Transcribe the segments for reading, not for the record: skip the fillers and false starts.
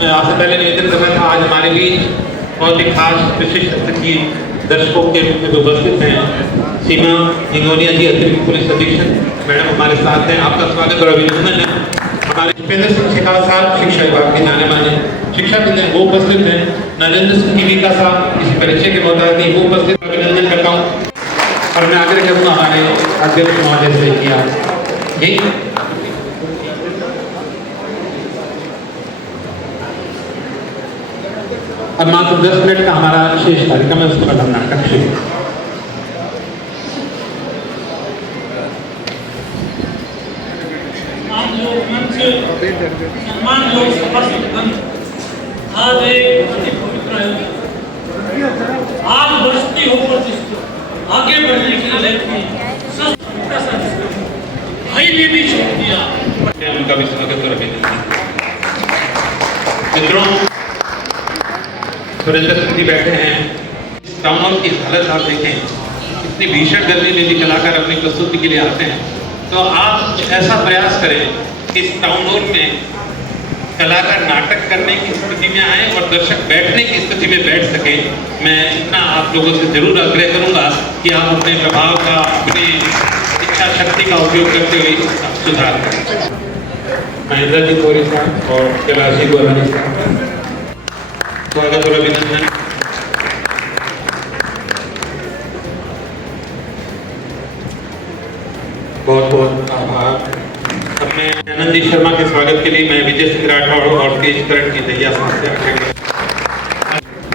आपसे पहले निवेदन करना था, आज हमारे बीच बहुत ही खास विशिष्ट अतिथि दर्शकों के रूप में उपस्थित हैं सीमा हिंगोनिया जी, अतिरिक्त पुलिस अधीक्षक मैडम हमारे साथ हैं। आपका स्वागत और अभिनंदन है। हमारे उपेंद्र सिंह शेखावत साहब शिक्षा विभाग के जाने माने शिक्षाविद हैं, वो उपस्थित हैं। नरेंद्र सिंह टीवीका साहब किसी परीक्षा के मोहताज नहीं, वो उपस्थित, अभिनंदन करता हूँ। और मैं आग्रह करूँगा हमारे अध्यक्ष महोदय से किया अब मात्र 10 मिनट का हमारा शेष कार्यक्रम है, उसके बाद हम नाटक शुरू। सम्मान लोग सफल आज एक अति पवित्र है, आज बरसती होकर जिसको आगे बढ़ने की लेकिन भाई ने भी छोड़ दिया, उनका भी स्वागत और अभिनंदन। मित्रों, सुरेंद्र सिंह जी बैठे हैं। टाउन हॉल की हालत आप देखें, इतनी भीषण गर्मी में भी कलाकार अपनी प्रस्तुति के लिए आते हैं, तो आप ऐसा प्रयास करें कि इस टाउन हॉल में कलाकार नाटक करने की स्थिति में आए और दर्शक बैठने की स्थिति में बैठ सके। मैं इतना आप लोगों से जरूर आग्रह करूंगा कि आप अपने प्रभाव का, अपनी इच्छा शक्ति का उपयोग करते हुए सुधार करें। महेंद्र जी कोरी साहब और कैलाशी गोरानी साहब, स्वागत और अभिनंदन। बहुत बहुत आभार। अपने आनंद जी शर्मा के स्वागत के लिए मैं विजय सिंह राठौड़ और तेज करण की दैया साहब से आग्रह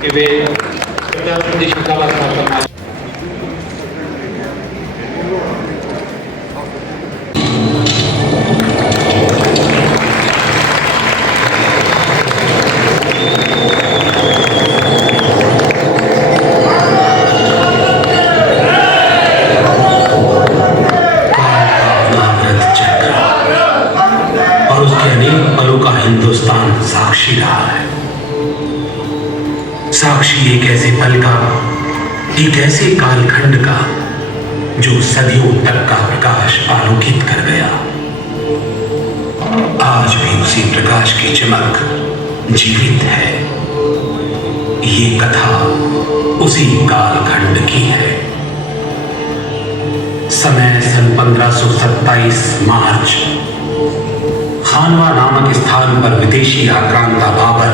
कि वे शेखावत साहब हिंदुस्तान साक्षी रहा है। साक्षी एक ऐसे पल का, एक ऐसे कालखंड का जो सदियों तक का प्रकाश आलोकित कर गया। आज भी उसी प्रकाश की चमक जीवित है। ये कथा उसी कालखंड की है। समय सन 1527 मार्च, खानवा नामक स्थान पर विदेशी आक्रांता बाबर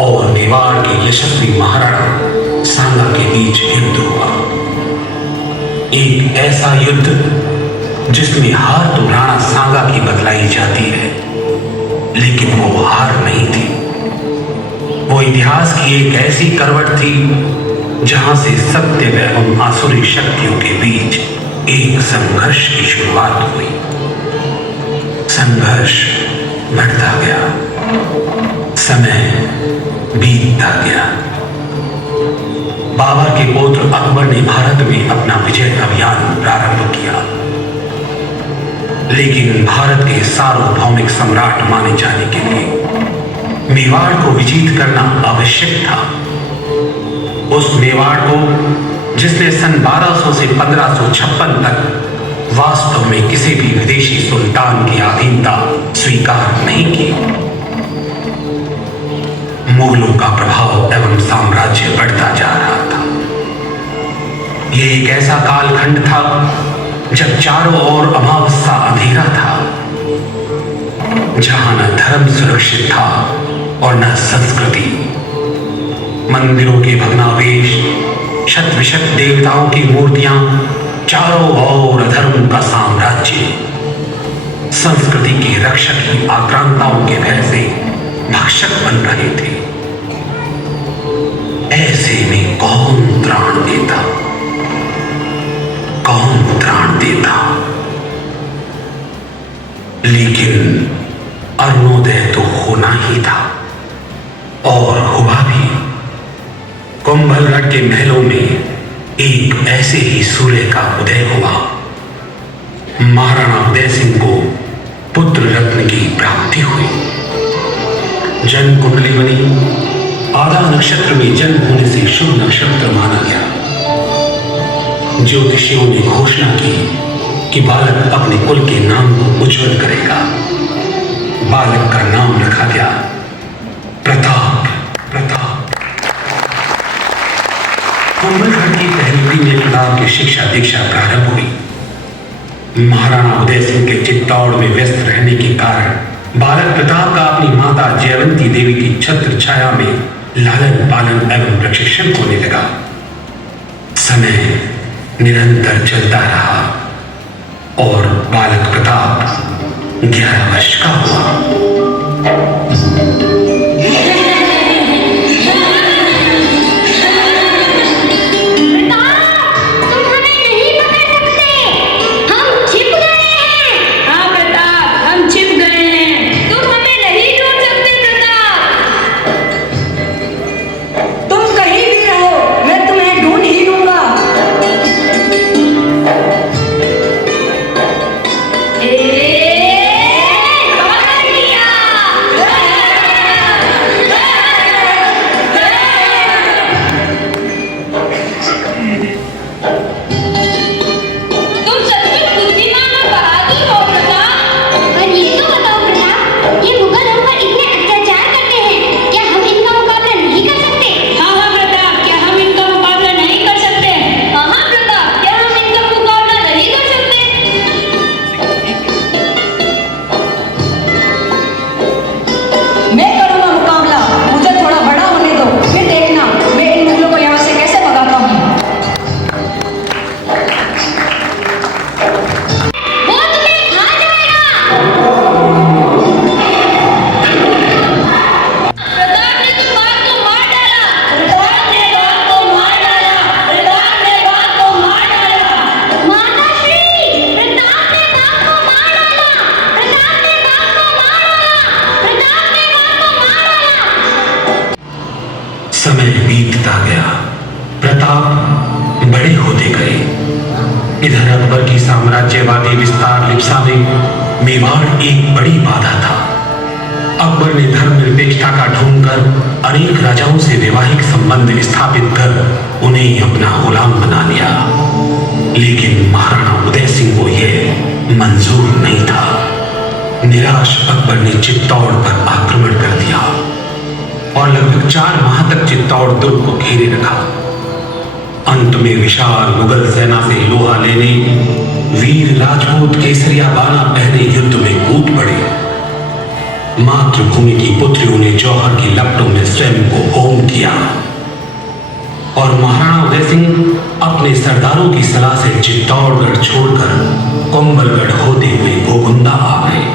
और मेवाड़ के यशस्वी महाराणा सांगा के बीच युद्ध हुआ। एक ऐसा युद्ध जिसमें हार तो राणा सांगा की बतलाई जाती है, लेकिन वो हार नहीं थी। वो इतिहास की एक ऐसी करवट थी जहां से सत्य एवं आसुरी शक्तियों के बीच एक संघर्ष की शुरुआत हुई। संघर्ष बढ़ता गया, समय बीतता गया। बाबर के पुत्र अकबर ने भारत में अपना विजय अभियान प्रारंभ किया, लेकिन भारत के सार्वभौमिक सम्राट माने जाने के लिए मेवाड़ को विजित करना आवश्यक था। उस मेवाड़ को जिसने सन 1200 से 1556 तक वास्तव में किसी भी विदेशी सुल्तान की अधीनता स्वीकार नहीं की। मुगलों का प्रभाव एवं साम्राज्य बढ़ता जा रहा था। यह एक ऐसा कालखंड था जब चारों ओर अमावस्या अंधेरा था, जहां न धर्म सुरक्षित था और न संस्कृति। मंदिरों के भग्नावशेष, शत विशत देवताओं की मूर्तियां, चारों ओर अधर्म का साम्राज्य, संस्कृति के रक्षक ही आक्रांताओं के भय से भक्षक बन रहे थे। ऐसे में कौन त्राण देता, कौन त्राण देता? लेकिन अरुणोदय तो होना ही था और हुआ भी। कुंभलगढ़ के महलों में एक ऐसे ही सूर्य का उदय हुआ। महाराणा उदय सिंह को पुत्र रत्न की प्राप्ति हुई। जन्म कुंडली बनी। आधा नक्षत्र में जन्म होने से शुभ नक्षत्र माना गया। ज्योतिषियों ने घोषणा की कि बालक अपने कुल के नाम को उज्जवल करेगा। बालक का नाम रखा गया की शिक्षा दीक्षा प्रारंभ हुई। महाराणा उदय सिंह के चित्तौड़ में व्यस्त रहने के कारण बालक प्रताप का अपनी माता जयवंती देवी की छत्र छाया में लालन पालन एवं प्रशिक्षण होने लगा। समय निरंतर चलता रहा और बालक प्रताप 11 वर्ष का हुआ। समय बीतता गया, प्रताप बड़े होते गए। इधर अकबर की साम्राज्यवादी विस्तार लिप्सा में मेवाड़ एक बड़ी बाधा था। अकबर ने धर्मनिरपेक्षता का ढोंग कर अनेक राजाओं से वैवाहिक संबंध स्थापित कर उन्हें अपना गुलाम बना लिया, लेकिन महाराणा उदय सिंह को यह मंजूर नहीं था। निराश अकबर ने चित्तौड़ पर आक्रमण कर दिया और लगभग 4 माह तक चित्तौड़ दुर्ग को घेरे रखा। अंत में विशाल मुगल सेना से लोहा लेने वीर राजपूत केसरिया बाना पहने युद्ध में कूद पड़े। मातृभूमि की पुत्रियों ने जौहर की लपटों में स्वयं को होम किया और महाराणा उदय सिंह अपने सरदारों की सलाह से चित्तौड़गढ़ छोड़कर कुंभलगढ़ होते हुए गोगुंदा आ गए।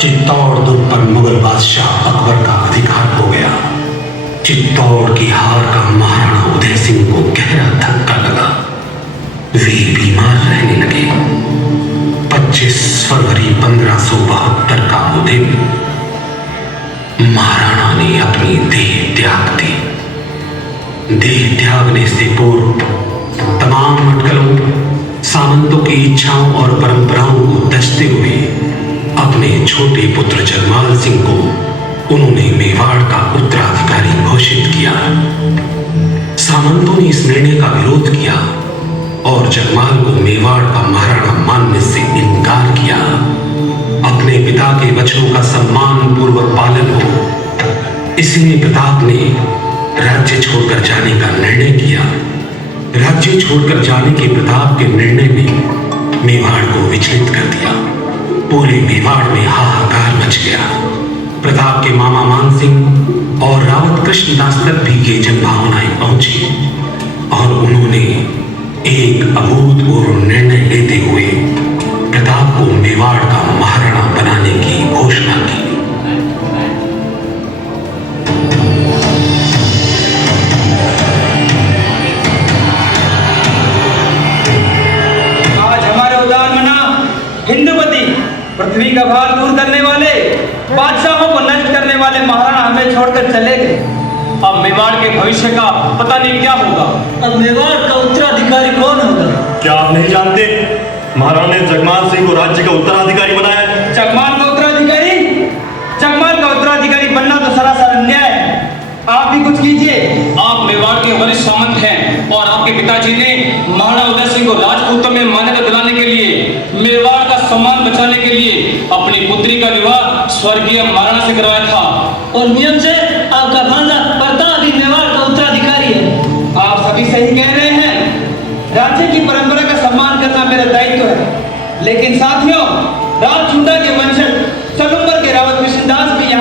चित्तौड़ दुर्ग पर मुगल बादशाह अकबर का अधिकार हो गया। चित्तौड़ की हार का महाराणा उदय सिंह को गहरा धक्का लगा। वे बीमार रहने लगे। 25 फरवरी 1572 का वो दिन महाराणा ने अपनी देह त्याग दी। देह त्यागने से पूर्व तमाम अटकलों, सामंतों की इच्छाओं और परंपराओं को तजते हुए अपने छोटे पुत्र जगमाल सिंह को उन्होंने मेवाड़ का उत्तराधिकारी घोषित किया। सामंतों ने इस निर्णय का विरोध किया और जगमाल को मेवाड़ का महाराणा मानने से इनकार किया। अपने पिता के वचनों का सम्मान पूर्वक पालन हो, इसलिए प्रताप ने राज्य छोड़कर जाने का निर्णय किया। राज्य छोड़कर जाने के प्रताप के निर्णय ने मेवाड़ को विचलित कर दिया। पूरे मेवाड़ में हाहाकार मच गया। प्रताप के मामा मान सिंह और रावत कृष्णदास तक भी ये जनभावनाएं पहुंची और उन्होंने एक अभूतपूर्व निर्णय लेते हुए प्रताप को मेवाड़ का महाराणा बनाने की घोषणा की। आज हमारे उदारमना हिंदुपति, पृथ्वी का भार दूर करने वाले, बादशाहों को नष्ट करने वाले महाराणा हमें छोड़कर चले गए। अब मेवाड़ के भविष्य का पता नहीं क्या होगा। अब मेवाड़ का उत्तराधिकारी कौन होगा? क्या आप नहीं जानते महाराणा ने जगमाल सिंह को राज्य का उत्तराधिकारी बनाया है? जगमाल का उत्तराधिकारी? जगमाल का उत्तराधिकारी बनना तो सरासर अन्याय है। आप भी कुछ कीजिए। आप मेवाड़ के वरिष्ठ सामंत हैं और आपके पिताजी ने महाराणा उदय सिंह को राजपूतों में मान्यता दिलाने के लिए, मेवाड़ का सम्मान बचाने के लिए अपनी पुत्री का विवाह स्वर्गीय महाराणा से करवाया था। और नियम से आपका भांजा प्रताप ही मेवाड़ का उत्तराधिकारी है। आप सभी सही कह रहे हैं।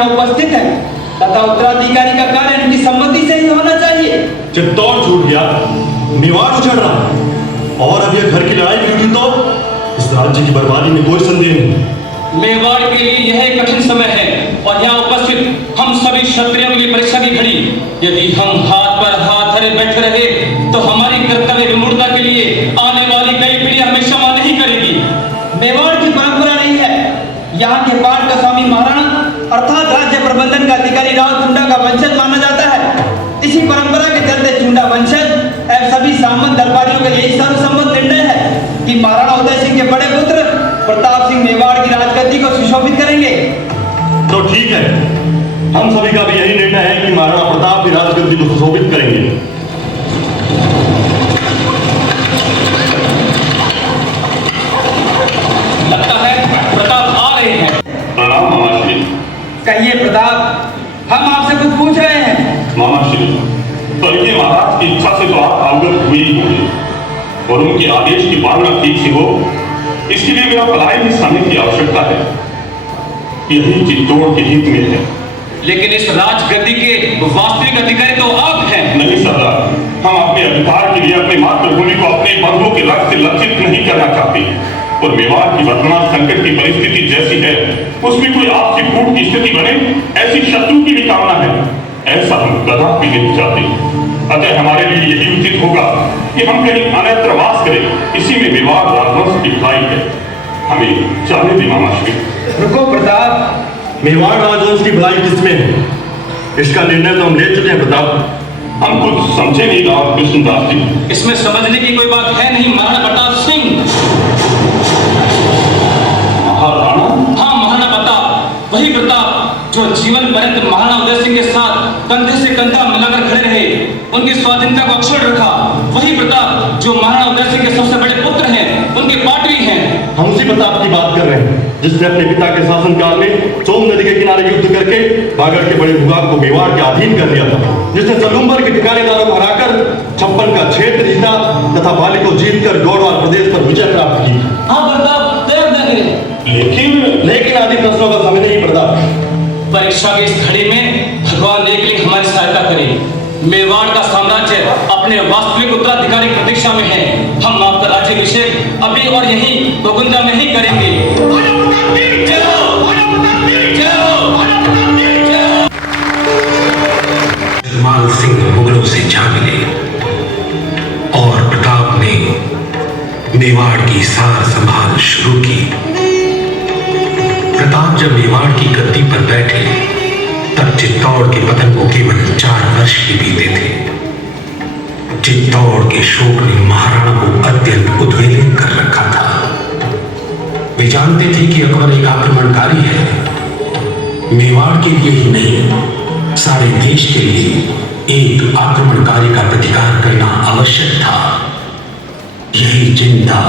यहाँ उपस्थित हैं तथा उत्तराधिकारी का कार्य इनकी सम्मति से ही होना चाहिए। चित्तौड़ छूट गया, मेवाड़ उछड़ रहा और अब यह घर की लड़ाई हुई तो इस राज्य की बर्बादी में कोई संदेह नहीं। मेवाड़ के लिए यह एक कठिन समय है और यहाँ उपस्थित हम सभी क्षत्रियों के लिए परीक्षा की घड़ी। यदि हम हाथ पर हाथ धरे बैठे रहे तो हमारी कर्तव्य विमूढ़ता के लिए आने वाली कई पीढ़ियां हमें क्षमा नहीं करेगी। मेवाड़ की परंपरा नहीं है। यहाँ के पाठ का स्वामी महाराणा अर्थात राज्य प्रबंधन का अधिकारी राव चुंडा का वंशज माना जाता है। इसी परंपरा के चलते चुंडा वंशज एवं सभी सामंत दरबारियों का यही सर्वसम्मत निर्णय है कि महाराणा उदय सिंह के बड़े पुत्र प्रताप सिंह मेवाड़ की राजगद्दी को सुशोभित करेंगे। तो ठीक है, हम सभी का भी यही निर्णय है कि महाराणा प्रताप की राजगद्दी को सुशोभित करेंगे। लगता है प्रताप आ रहे हैं। प्रणाम मामाश्री। कहिए प्रताप, हम आपसे कुछ पूछ रहे हैं। मामाश्री, स्वर्गीय महाराज की इच्छा से तो आप अवगत हुए ही होंगे और उनके आदेश की पालना ठीक से हो, इसके लिए मेरा पलायन इस समय की आवश्यकता है। यही चित्तौड़ के हित में है। लेकिन इस राजगद्दी के वास्तविक अधिकारी तो आप हैं। नहीं सरदार, हम अपने अधिकार के लिए अपनी मातृभूमि को अपने बंधुओं के रक्त से लक्षित नहीं करना चाहते और मेवाड़ की वर्तमान संकट की परिस्थिति जैसी है उसमें कोई आपसी फूट की स्थिति बने ऐसी शत्रु की भी कामना है। ऐसा हम कदापि नहीं चाहते। अतः हमारे लिए यही उचित होगा कि हम कहीं अन्यत्र वास करें। इसी में मेवाड़ राजवंश की भलाई है। हमें जाने दी मामाश्री। रुको प्रताप, मेवाड़ राजवंश की भलाई किसमें है? इसका निर्णय तो हम ले चुके हैं प्रताप। हम कुछ समझे नहीं राव कृष्णदास जी। इसमें समझने की कोई बात है नहीं महाराणा प्रताप सिंह। महाराणा? हाँ, महाराणा प्रताप, वही प्रताप जो जीवन पर्यंत महाराणा उदय सिंह के साथ कंधे से कंधा मिलाकर खड़े रहे, उनकी स्वाधीनता को अक्षुण्ण रखा। वही प्रताप जो महाराणा उदय सिंह के सबसे बड़े पुत्र हैं, उनके पाटवी हैं। हम उसी प्रताप की बात कर रहे हैं जिसने अपने पिता के शासनकाल में सोम नदी के किनारे युद्ध करके बागड़ के बड़े भूभाग को मेवाड़ के अधीन कर दिया था, जिसने सलूम्बर के ठिकानेदारों को हराकर 56 का क्षेत्र जीता तथा बाली को जीतकर गौड़वाल प्रदेश पर विजय प्राप्त की। हाँ प्रताप, देर न गिरे। लेकिन आदि प्रश्नों का समय नहीं प्रताप। परीक्षा की इस घड़ी में भगवान एक लिंग हमारी सहायता करें। मेवाड़ का साम्राज्य अपने वास्तविक उत्तराधिकारी की प्रतीक्षा में है। हम आपका राज्याभिषेक अभी और यहीं गोकुंदा में ही करेंगे। जय हो! जय हो! जरमाल सिंह मुगलों से जा मिले और प्रताप ने मेवाड़ की सार संभाल शुरू की। प्रताप जब मेवाड़ की गद्दी पर बैठे तब चित्तौड़ के पतन को केवल 4 वर्ष ही बीते थे। चित्तौड़ के शोक ने महाराणा को अत्यंत उद्वेलित कर रखा था। वे जानते थे कि अकबर एक आक्रमणकारी है। मेवाड़ के लिए ही नहीं, सारे देश के लिए एक आक्रमणकारी का प्रतिकार करना आवश्यक था। यही चिंता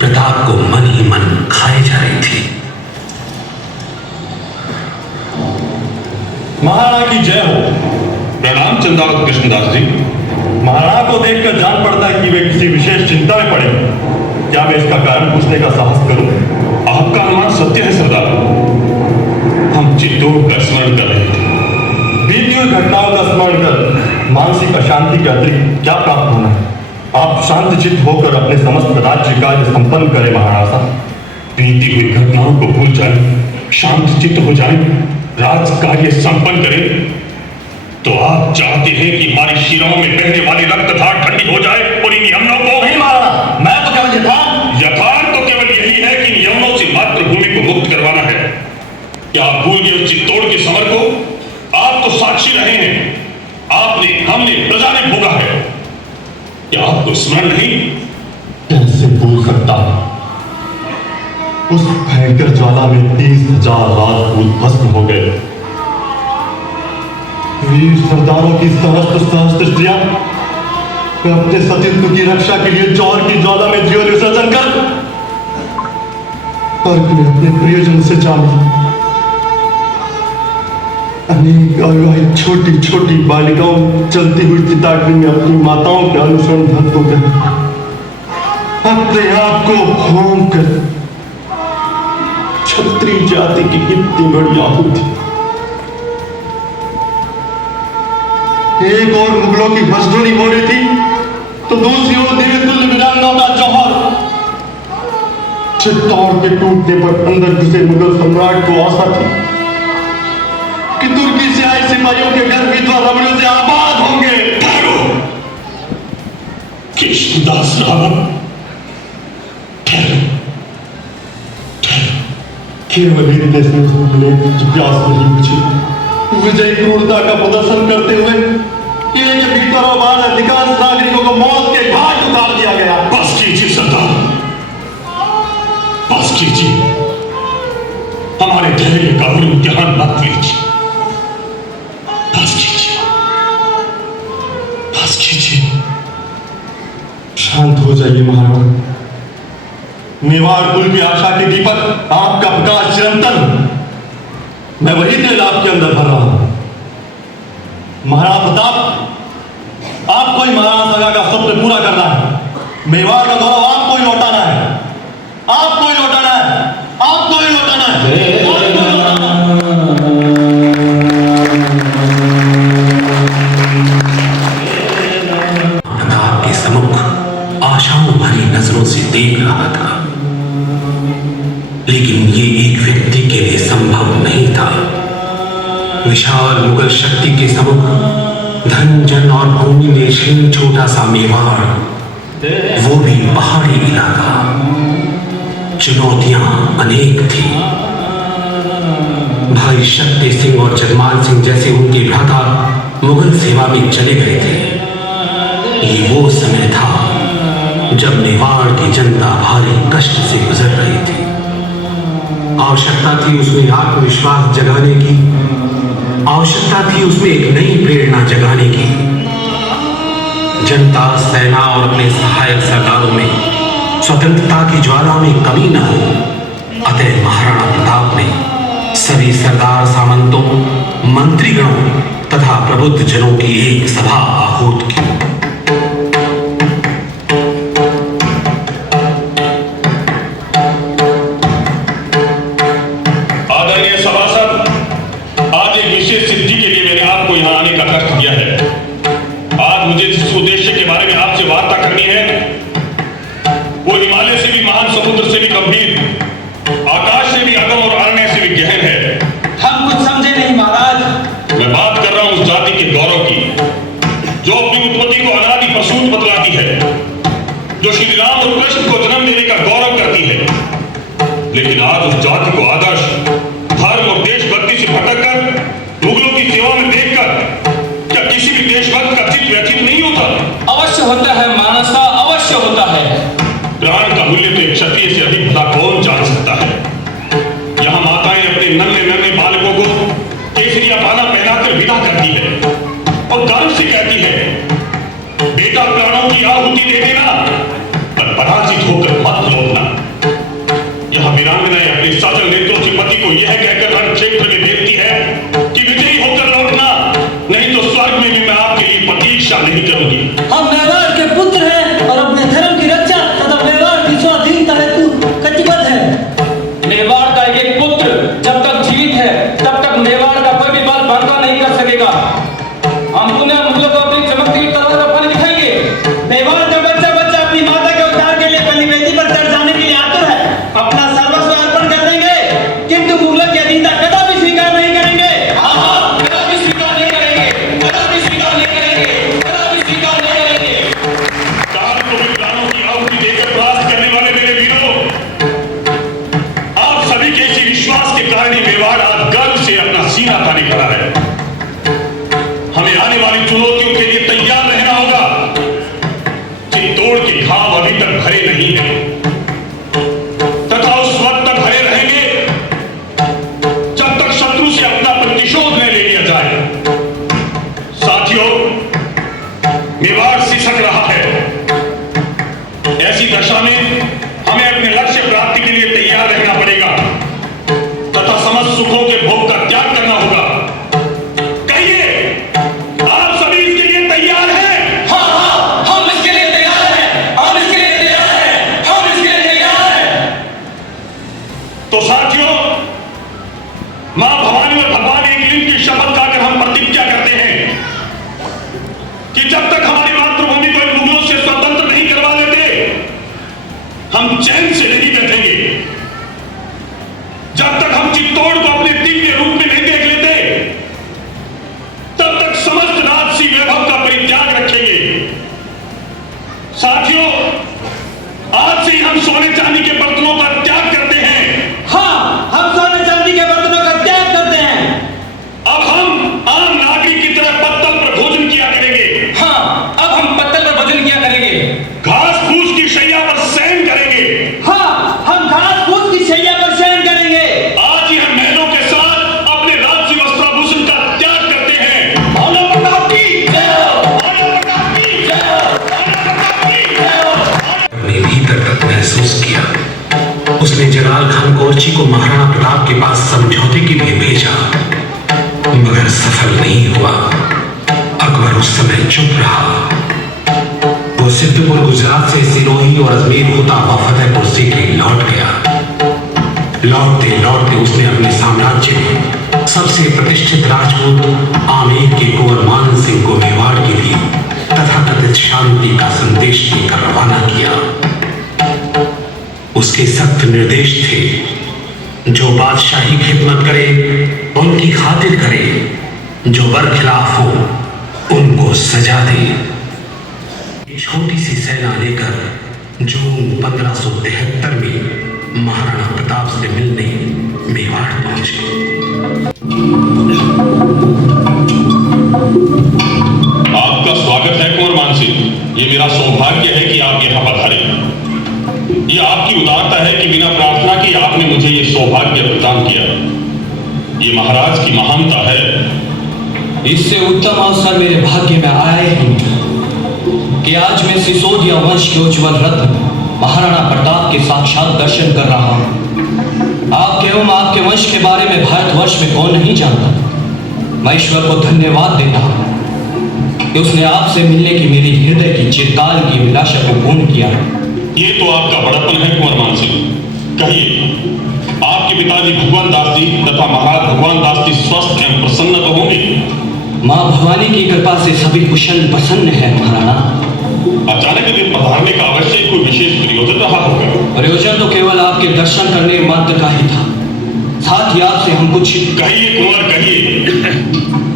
प्रताप को मन ही मन खाए जा रही थी। महाराणा की जय हो। प्रणाम चंदावत कृष्णदास जी। महाराणा को देखकर जान पड़ता है कि वे किसी विशेष चिंता में पड़े। क्या मैं इसका कारण पूछने का साहस करूं? आपका अनुमान सत्य है सरदार। हम चित्तौड़ का स्मरण कर रहे थे। बीती हुई घटनाओं का स्मरण कर मानसिक अशांति के अतिरिक्त क्या प्राप्त होना है? आप शांत चित्त होकर अपने समस्त राज्य कार्य संपन्न करें महाराणा साहब। बीती हुई घटनाओं को भूल जाए, शांत चित्त हो जाए, राज कार्य संपन्न करें। तो आप चाहते हैं कि हमारी शिराओं में बहने वाली रक्तधार ठंडी हो जाए और इन यमुनों को? नहीं महाराणा, मैं तो केवल यथार्थ तो केवल यही है कि इन यमुनों से मातृभूमि को मुक्त करवाना है। क्या आप भूल गए चित्तौड़ के समर को? आप तो साक्षी रहे हैं। आपने, हमने, प्रजा ने भोगा है। क्या आपको स्मरण नहीं? कैसे भूल सकता? उस भयंकर ज्वाला में 30,000 राजपूत भस्म हो गए। वीर सरदारों की सहस्त्र स्त्रियां अपने सतीत्व की रक्षा के लिए जौहर की ज्वाला में जीवन विसर्जन कर अपने प्रियजन से जाने। अनेक अविवाहित छोटी छोटी बालिकाओं चलती हुई चिताग्नि में अपनी माताओं के अनुसरण धत हो गए। अपने आप को होम कर क्षत्रिय जाति की इतनी बड़ी आहुति एक और मुगलों की मजदूरी हो रही थी तो दूसरी ओर देवतुल्य वीरांगनाओं का जौहर। चित्तौड़ के टूटने पर अंदर घुसे मुगल सम्राट को आशा थी कि तुर्की से आए सिपाहियों के घर विधवा रमणों से आबाद होंगे। कृष्णदास रावत, केवल इतने से मिले जो प्यास नहीं बुझी। विजयी क्रूरता का प्रदर्शन करते हुए किले के भीतर और बाहर अधिकांश नागरिकों को मौत के घाट उतार दिया गया। बस कीजिए सरदार, बस कीजिए, हमारे धैर्य का और इम्तिहान मत लीजिए। बस कीजिए, बस कीजिए। शांत हो जाइए महाराज। मेवाड़ कुल की आशा के दीपक आपका प्रकाश चिरंतन, मैं वही तेल आपके अंदर भर रहा हूं। महाराज प्रताप, आपको ही महाराज सगा का स्वप्न पूरा करना है। मेवाड़ का गौरव आपको ही लौटाना है, आपको ही लौटाना है, आपको ही लौटाना है। प्रताप के सम्मुख आशाओं भरी नजरों से देख रहा था, लेकिन ये एक व्यक्ति के लिए संभव नहीं था। विशाल मुगल शक्ति के सम्मुख धन जन और भूमि में छीन छोटा सा मेवाड़, वो भी पहाड़ी इलाका। चुनौतियां अनेक थी। भाई शक्ति सिंह और जगमाल सिंह जैसे उनके भ्राता मुगल सेवा में चले गए थे। ये वो समय था जब मेवाड़ की जनता भारी कष्ट से गुजर रही थी। आवश्यकता थी उसमें आत्मविश्वास जगाने की, आवश्यकता थी उसमें एक नई प्रेरणा जगाने की। जनता, सेना और अपने सहायक सरदारों में स्वतंत्रता की ज्वाला में कमी न हो, अतः महाराणा प्रताप ने सभी सरदार सामंतों, मंत्रीगणों तथा प्रबुद्ध जनों की एक सभा आहूत की। जो श्री राम और कृष्ण को जन्म देने का गौरव करती है, लेकिन आज उस जाति को आदर्श, धर्म और देशभक्ति से भटककर मुगलों की सेवा में देखकर क्या किसी भी देशभक्त का चित्त व्यथित नहीं होता? अवश्य होता है मानसा, अवश्य होता है। प्राण का मूल्य तो एक क्षत्रिय से अधिक भला कौन जान सकता है। यहाँ माताएं अपने नन्हे नन्हे बालकों को केसरिया पाना पहनाकर विदा करती है और गर्व से कहती है, बेटा प्राणों की आहुति दे देना पर पराजित होकर मत लौटना। यह वीरांगनाएं अपने सजल नेत्रों से पति को यह कहकर रण क्षेत्र में देखती है कि विजयी होकर लौटना, नहीं तो स्वर्ग में भी मैं आपके लिए प्रतीक्षा नहीं करूंगी। हम मेवाड़ के पुत्र हैं और अपने धर्म की रक्षा तथा मेवाड़ की स्वाधीनता हेतु कटिबद्ध है। मेवाड़ का एक पुत्र जब तक जीवित है तब तक मेवाड़ का कोई भी बल भड़का नहीं कर सकेगा। हम पुनः मुगलों को अपनी चमकती हुई तलवार का फल दिखाएंगे। मेवाड़ का बच्चा बच्चा अपनी माता के उद्धार के लिए बलिवेदी पर चढ़ जाने के लिए आतुर है। अपना सर्वस्व अर्पण कर देंगे, किंतु मुगलों की अधीनता कदापि स्वीकार नहीं करेंगे। कदापि स्वीकार नहीं करेंगे, कदापि स्वीकार नहीं करेंगे, कदापि स्वीकार नहीं करेंगे। काल को भी प्राणों की आहुति देकर परास्त करने वाले मेरे वीरों, आप सभी के इसी विश्वास के कारण ही मेवाड़ आज गर्व से अपना सीना ताने खड़ा है। हमें आने वाली चुनौतियों के लिए तैयार रहना होगा। चित्तौड़ के घाव अभी तक भरे नहीं हैं तथा उस वक्त तक भरे रहेंगे जब तक शत्रु से अपना प्रतिशोध न ले लिया जाए। साथियों, मेवाड़ सिसक रहा है। ऐसी दशा में हमें अपने लक्ष्य प्राप्ति के लिए तैयार रहना पड़ेगा तथा समस्त सुखों के भोग का त्याग करना होगा। कहिए, आप सभी इसके लिए आम नागरिक की तरह पत्तल पर भोजन किया करेंगे। हाँ, अब हम पत्तल पर भोजन किया करेंगे। घास फूस की शैया पर शयन करेंगे। हाँ, हम घास फूस की शैया पर शयन करेंगे। आज ही हम महलों के साथ अपने राज्य वस्त्राभूषण का त्याग करते हैं। भानु प्रताप की जय हो, भानु प्रताप की जय हो, भानु प्रताप की जय हो। ने भीतर तक महसूस किया। उसने जलाल खान कोरची को महाराणा प्रताप के पास समझौते के लिए भेजा, मगर सफल नहीं हुआ। अकबर उस समय चुप रहा। वो सिद्धपुर गुजरात से सिरोही और अजमेर होता हुआ फतेहपुर सीकरी लौट गया। लौटते लौटते उसने अपने साम्राज्य में सबसे प्रतिष्ठित राजपूत आमेर के कुंवर मान सिंह को मेवाड़ के लिए तथाकथित शांति का संदेश देकर रवाना किया। उसके सख्त निर्देश थे, जो बादशाही खिदमत करे उनकी खातिर करे, जो बरखिलाफ हो उनको सजा दे। छोटी सी सेना लेकर जून 1573 में महाराणा प्रताप से मिलने मेवाड़ पहुंचे। आपका स्वागत है कुंवर मान सिंह। ये मेरा सौभाग्य है कि आप यहाँ पधारे। ये आपकी उदारता है कि बिना प्रार्थना के आपने मुझे ये सौभाग्य प्रदान किया। ये महाराज की महानता है। इससे उत्तम अवसर मेरे भाग्य में आया ही नहीं कि आज मैं सिसोदिया वंश के उज्ज्वल रत्न महाराणा प्रताप के साक्षात दर्शन कर रहा हूँ। आपके एवं आपके वंश के बारे में भारतवर्ष में कौन नहीं जानता। मैं ईश्वर को धन्यवाद देता हूँ कि उसने आपसे मिलने की मेरी हृदय की चिरकाल की अभिलाषा को पूर्ण किया। ये तो आपका बड़प्पन है कुंवर मान सिंह। कहिए, आपके पिताजी भगवान दास जी तथा महाराज भगवान दास जी स्वस्थ एवं प्रसन्न तो होंगे? माँ भवानी की कृपा से सभी कुशल प्रसन्न है महाराणा। अचानक इधर पधारने का अवश्य कोई विशेष प्रयोजन रहा होगा। प्रयोजन तो केवल आपके दर्शन करने मात्र का ही था। साथ ही आपसे हम कुछ कहिए कुंवर, कहिए।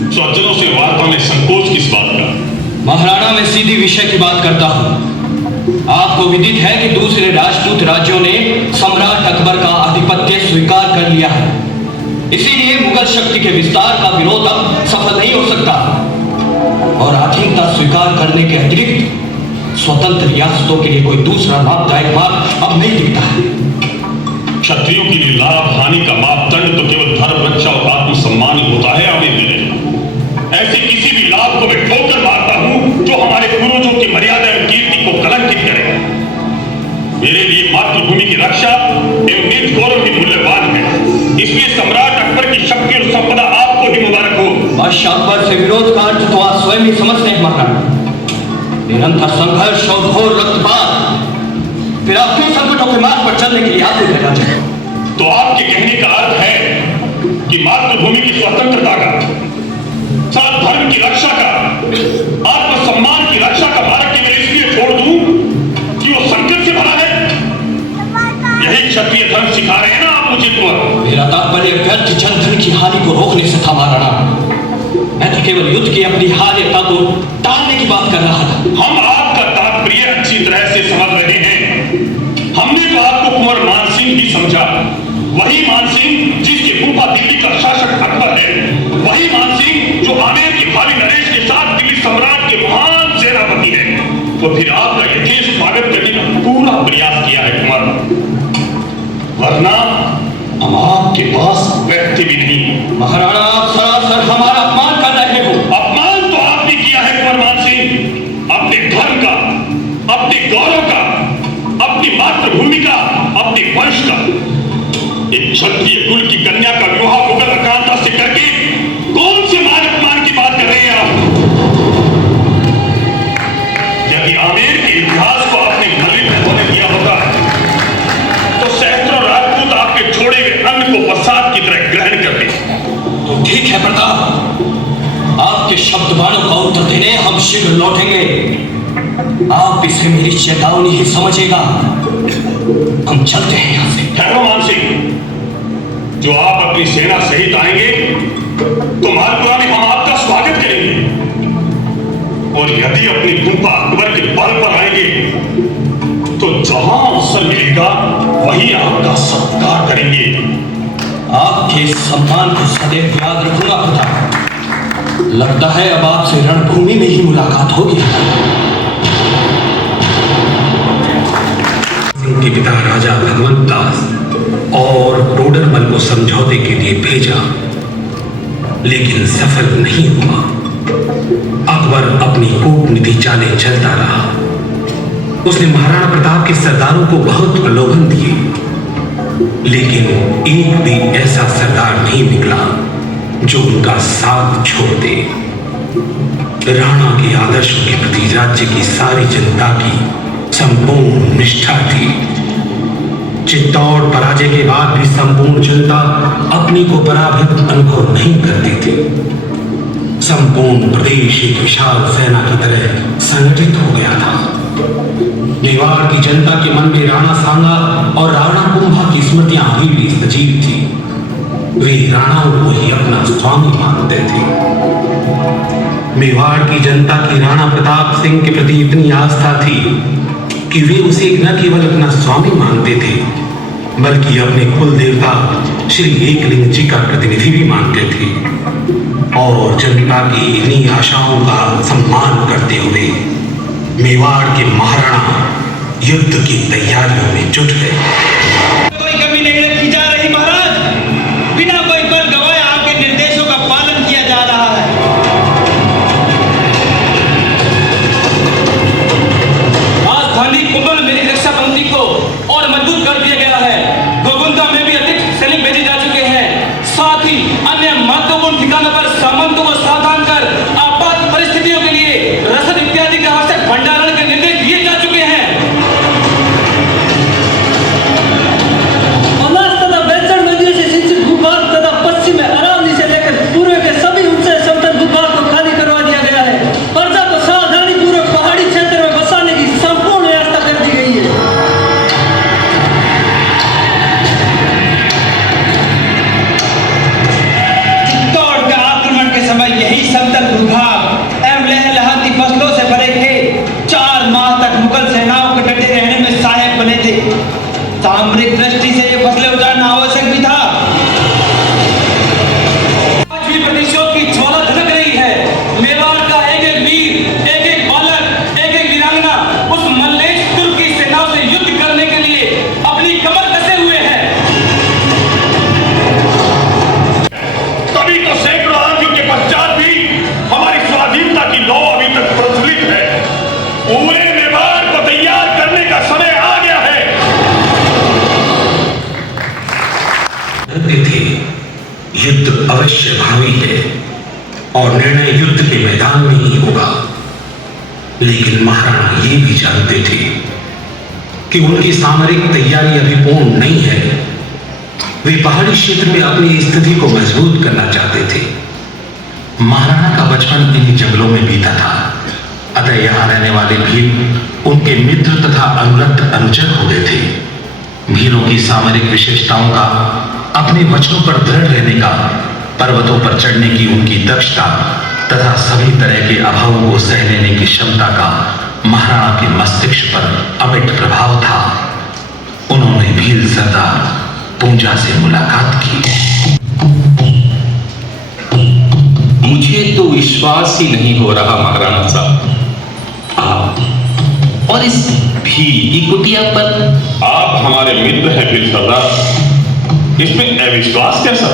स्वजनों से वार्ता में संकोच किस बात का? महाराणा, मैं सीधी विषय की बात करता हूँ। आपको विदित है कि दूसरे राजपूत राज्यों ने सम्राट अकबर का आधिपत्य स्वीकार कर लिया है। इसीलिए मुगल शक्ति के विस्तार का विरोध अब सफल नहीं हो सकता और अधीनता स्वीकार करने के अतिरिक्त स्वतंत्र रियासतों के लिए कोई दूसरा लाभदायक मार्ग अब नहीं दिखता है। क्षत्रियों के लिए लाभ हानि का मापदंड तो केवल धर्म रक्षा और आत्मसम्मान ही होता है। आवेदन ऐसे किसी भी लाभ को मैं ठोकर मारता हूं जो हमारे पूर्वजों की मर्यादा एवं कीर्ति को कलंकित करे। मेरे लिए मातृभूमि की रक्षा एवं निज गौरव ही मूल्यवान है। इसलिए सम्राट अकबर की शक्ति और संपदा आपको ही मुबारक हो। बादशाह अकबर से विरोध का अर्थ तो आप स्वयं ही समझते हैं महाराणा। निरंतर संघर्ष और घोर रक्तपात फिर अपने संकटों के मार्ग पर चलने के लिए आपको भेजा जाए। तो आपके कहने का अर्थ है कि मातृभूमि की स्वतंत्रता का, साथ धर्म की रक्षा का, आत्मसम्मान की रक्षा का मार्ग केवल इसलिए छोड़ दूं कि वो संकट से भरा है। यही क्षत्रिय धर्म सिखा रहे हैं ना आप मुझे कुंवर? मेरा तात्पर्य व्यर्थ जनधन की हानि को रोकने से था महाराणा। मैं तो केवल युद्ध की अपनी हार्यता को टालने की बात कर रहा था। हम आपका तात्पर्य अच्छी तरह से समझ रहे हैं। हमने तो आपको कुंवर मान सिंह ही समझा। वही मान सिंह जिसके फूफा दिल्ली का शासक अकबर है, वही मान सिंह जो आमेर के भावी नरेश के साथ दिल्ली सम्राट के महान सेनापति है। तो फिर आपका यथेष्ट स्वागत करने का पूरा प्रयास किया है कुंवर, वरना हम आपके पास व्यक्ति भी नहीं। महाराणा, आप सरासर हमारा अपमान कर रहे हो। अपमान तो आपने किया है कुंवर मान सिंह, अपने धर्म का, अपने गौरव का, अपनी मातृभूमि का, अपने वंश का। एक क्षत्रिय कुल की कन्या का विवाह मुगल अकांता से करके कौन से मान अपमान की बात कर रहे हैं आप? यदि आमेर के इतिहास को आपने मलिन होने दिया होता तो सैकड़ों राजपूत आपके छोड़े हुए अन्न को प्रसाद की तरह ग्रहण करते। तो ठीक है प्रताप, आपके शब्द बाणों का उत्तर देने हम शीघ्र लौटेंगे। आप इसे मेरी चेतावनी ही समझेगा। हम चलते हैं यहाँ से। ठहरो मान सिंह, जो आप अपनी सेना सहित आएंगे तो मालपुरा में हम आपका स्वागत करेंगे, और यदि अपनी फूफा अकबर के बल पर आएंगे तो जहां अवसर मिलेगा वही आपका सत्कार करेंगे। आपके सम्मान को सदैव याद रखूंगा प्रताप। लगता है अब आपसे रणभूमि में ही मुलाकात होगी। उनके पिता राजा भगवंत दास और टोडरमल को समझौते के लिए भेजा, लेकिन सफल नहीं हुआ। अकबर अपनी कूटनीति चाले चलता रहा। उसने महाराणा प्रताप के सरदारों को बहुत प्रलोभन दिए, लेकिन एक भी ऐसा सरदार नहीं निकला जो उनका साथ छोड़ दे। राणा के आदर्शों के प्रति राज्य की सारी जनता की संपूर्ण निष्ठा थी। चित्तौड़ पराजय के बाद भी संपूर्ण जनता अपनी को पराभूत अनुभव नहीं करती थी। संपूर्ण प्रदेश एक विशाल सेना की तरह संगठित हो गया था। मेवाड़ की जनता के मन में राणा सांगा और राणा कुंभा की स्मृतियां अभी भी सजीव थी। वे राणाओं को ही अपना स्वामी मानते थे। मेवाड़ की जनता की राणा प्रताप सिंह के प्रति इतनी आस्था थी कि वे उसे न केवल अपना स्वामी मानते थे, बल्कि अपने कुल देवता श्री एकलिंग जी का प्रतिनिधि भी मानते थे। और जनता की इन्हीं आशाओं का सम्मान करते हुए मेवाड़ के महाराणा युद्ध की तैयारियों में जुट गए। कोई कमी नहीं रखी जा रही महाराज। बिना कोई बल गवाए आपके निर्देशों का पालन किया जा रहा है। राजधानी कुंभल में रक्षा पंक्ति को और मजबूत कर दिया गया है। गोगुंदा में भी अधिक सैनिक भेजे जा चुके हैं। साथ ही अन्य महत्वपूर्ण ठिकानों पर सामंतों को सावधान कर आपात परिस्थितियों के लिए रसद इत्यादि का आवश्यक भंडारण के निर्देश दिए जा चुके हैं। अनाज तथा बेचन नदियों से सिंचित भूभाग तथा पश्चिम में अरावली से लेकर पूर्व के सभी ऊंचे समतल भूभाग को खाली करवा दिया गया है। प्रजा को सावधानी पूर्वक पहाड़ी क्षेत्र में बसाने की संपूर्ण व्यवस्था कर दी गई है। चित्तौड़ के आक्रमण के समय यही समतल भूभाग एवं लहलहाती फसलों से भरे खेत 4 माह तक मुगल सेनाओं के डटे रहने में सहायक बने थे। सामरिक दृष्टि से ये फसलें उजाड़ना आवश्यक भी था। आज भी प्रतिशों की ज्वाला धधक रही है। मेवाड़ का एक एक वीर, एक एक बालक, एक एक वीरांगना उस मल्लेश तुर्क की सेनाओं से युद्ध करने के लिए अपनी कमर कसे हुए हैं। तभी तो सैकड़ों आंधियों के पश्चात भी हमारी स्वाधीनता की लौ अभी तक प्रज्वलित है। पूरे मेवाड़ को तैयार करने का समय आ गया है। कहते थे युद्ध अवश्य भावी है और निर्णय युद्ध के मैदान में ही होगा, लेकिन महाराणा ये भी जानते थे कि उनकी सामरिक तैयारी अभी पूर्ण नहीं है। वे पहाड़ी क्षेत्र में अपनी स्थिति को मजबूत करना चाहते थे। महाराणा का बचपन इन जंगलों में बीता था, अतः यहाँ रहने वाले भील उनके मित्र तथा अनुरक्त अनुचर हो गए थे। भीलों की सामरिक विशेषताओं का, अपने वचनों पर दृढ़ रहने का, पर्वतों पर चढ़ने की उनकी दक्षता तथा सभी तरह के अभावों को सह लेने की क्षमता का महाराणा के मस्तिष्क पर अमिट प्रभाव था। उन्होंने भील सरदार पूंजा से मुलाकात की। मुझे तो विश्वास ही नहीं हो रहा महाराणा साहब, आप और इस भील की कुटिया पर। आप हमारे मित्र हैं भील सरदार, इसमें अविश्वास कैसा?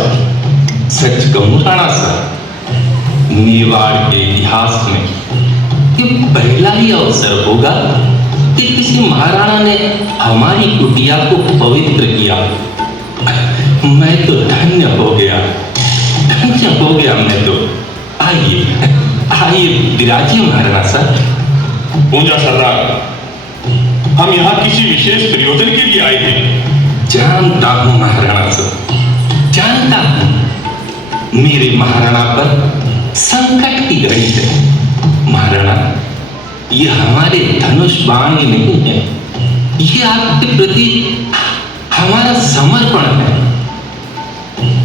सच कहूं राणा साहब, मेवाड़ के इतिहास में ये पहला ही अवसर होगा कि किसी महाराणा ने हमारी कुटिया को पवित्र किया। मैं तो धन्य हो गया, धन्य हो गया मैं तो। आइए आइए विराजिए महाराणा साहब। पूंजा सरदार, हम यहाँ किसी विशेष प्रयोजन के लिए आए थे। जानता हूं महाराणा साहब, जानता हूं मेरे महाराणा पर संकट की घड़ी है। महाराणा, ये हमारे धनुष बाण ही नहीं है, ये आपके प्रति हमारा समर्पण है।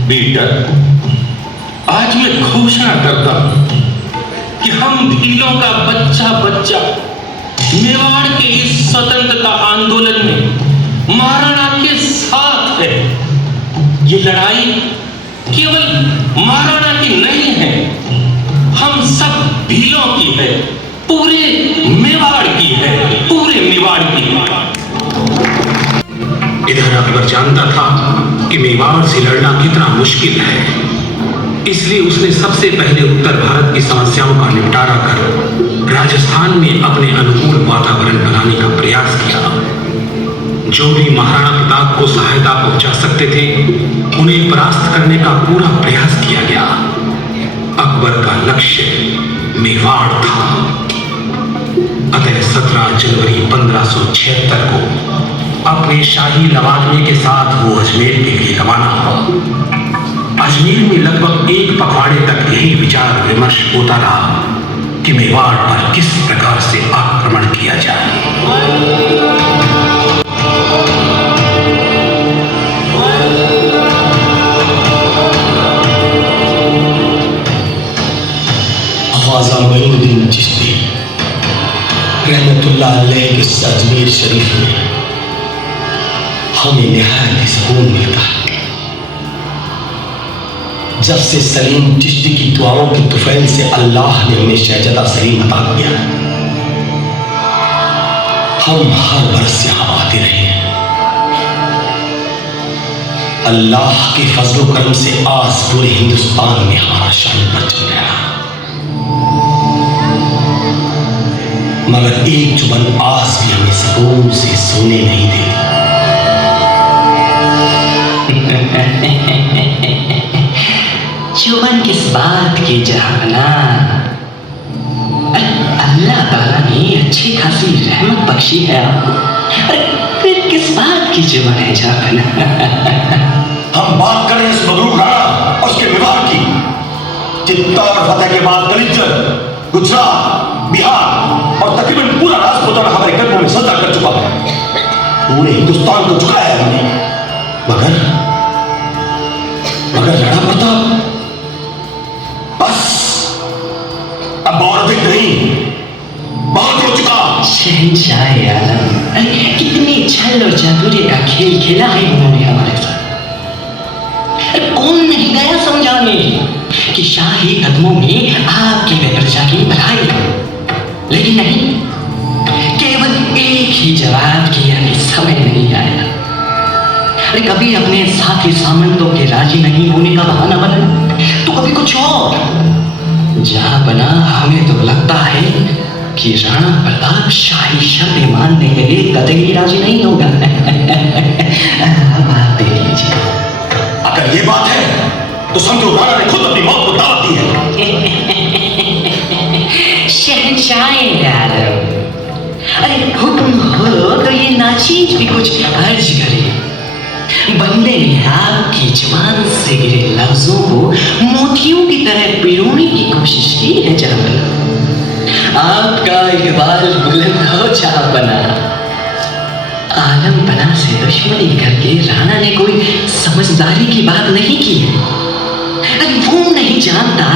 बेटा, आज मैं घोषणा करता हूं कि हम भीलों का बच्चा बच्चा मेवाड़ के इस स्वतंत्रता आंदोलन में महाराणा के साथ है। ये लड़ाई केवल महाराणा की नहीं है, भीलों की है, पूरे मेवाड़ की है, पूरे मेवाड़ की है। इधर अकबर जानता था कि मेवाड़ से लड़ना कितना मुश्किल है, इसलिए उसने सबसे पहले उत्तर भारत की समस्याओं का निपटारा कर राजस्थान में अपने अनुकूल वातावरण बनाने का प्रयास किया। जो भी महाराणा प्रताप को सहायता पहुंचा सकते थे, उन्हें परास्त करने का पूरा प्रयास किया गया। अकबर का लक्ष्य मेवाड़ था। अतः 17 जनवरी 1576 को अपने शाही लवाजमे के साथ वो अजमेर के लिए रवाना हुआ। अजमेर में लगभग एक पखवाड़े तक यही विचार विमर्श होता रहा कि मेवाड़ पर किस प्रकार से आक्रमण किया जाए। ख्वाजा मोइनुद्दीन चिश्ती रहमतुल्लाह अलैह के अजमेर शरीफ में हमें निहायत सुकून मिलता है। जब से सलीम चिश्ती की दुआओं के तुफैल से अल्लाह ने हमें शहजादा सलीम अता किया, हम हर बरस यहां आते रहे हैं। अल्लाह के फजलो करम से आज पूरे हिंदुस्तान में हमारा शाही परचम गया, मगर एक जुबान आज भी हमें सुकून से सोने नहीं देती। जुबान किस बात की जहाना, अल्लाह ताला ने अच्छी खासी रहमत बख्शी है आपको, अरे फिर किस बात की जुबान है जहाना? हम बात कर रहे हैं इस मगरूर राणा और उसके विवाह की। चित्तौड़ फतेह के बाद गलीचर, गुजरात, बिहार और तकरीबन पूरा राजपूताना हमारे कदमों में सजदा कर चुका है। पूरे हिंदुस्तान को झुकाया है हमने, मगर राणा प्रताप बस अब और अधिक नहीं, बहुत हो चुका। शहंशाह आलम, अरे कितने छल और चातुर्य का खेल खेला है उन्होंने हमारे साथ। अरे कौन नहीं गया समझाने कि शाही कदमों में आपकी प्रजा की भलाई है, लेकिन नहीं, केवल एक ही जवाब किया कि समय नहीं आया। अरे कभी अपने साथी सामंतों के राजी नहीं होने का बहाना बना, तो कभी कुछ और। जहां बना हमें तो लगता है कि राणा प्रताप शाही शर्तें मानने के लिए कतई राजी नहीं होगा। अब आप देख लीजिए। अगर ये बात है तो समझो राणा ने खुद अपनी मौत को दावत दी है। शहंशाह आलम, अरे हुक्म हो तो ये नाचीज भी कुछ अर्ज करे। बंदे ने आपकी जुबान से गिरे लफ्जों को मोतियों की तरह पिरोने की कोशिश की है जहां आपका इकबाल बुलंद हो चाहपना। आलमपना से दुश्मनी करके राणा ने कोई समझदारी की बात नहीं की है। अरे वो नहीं जानता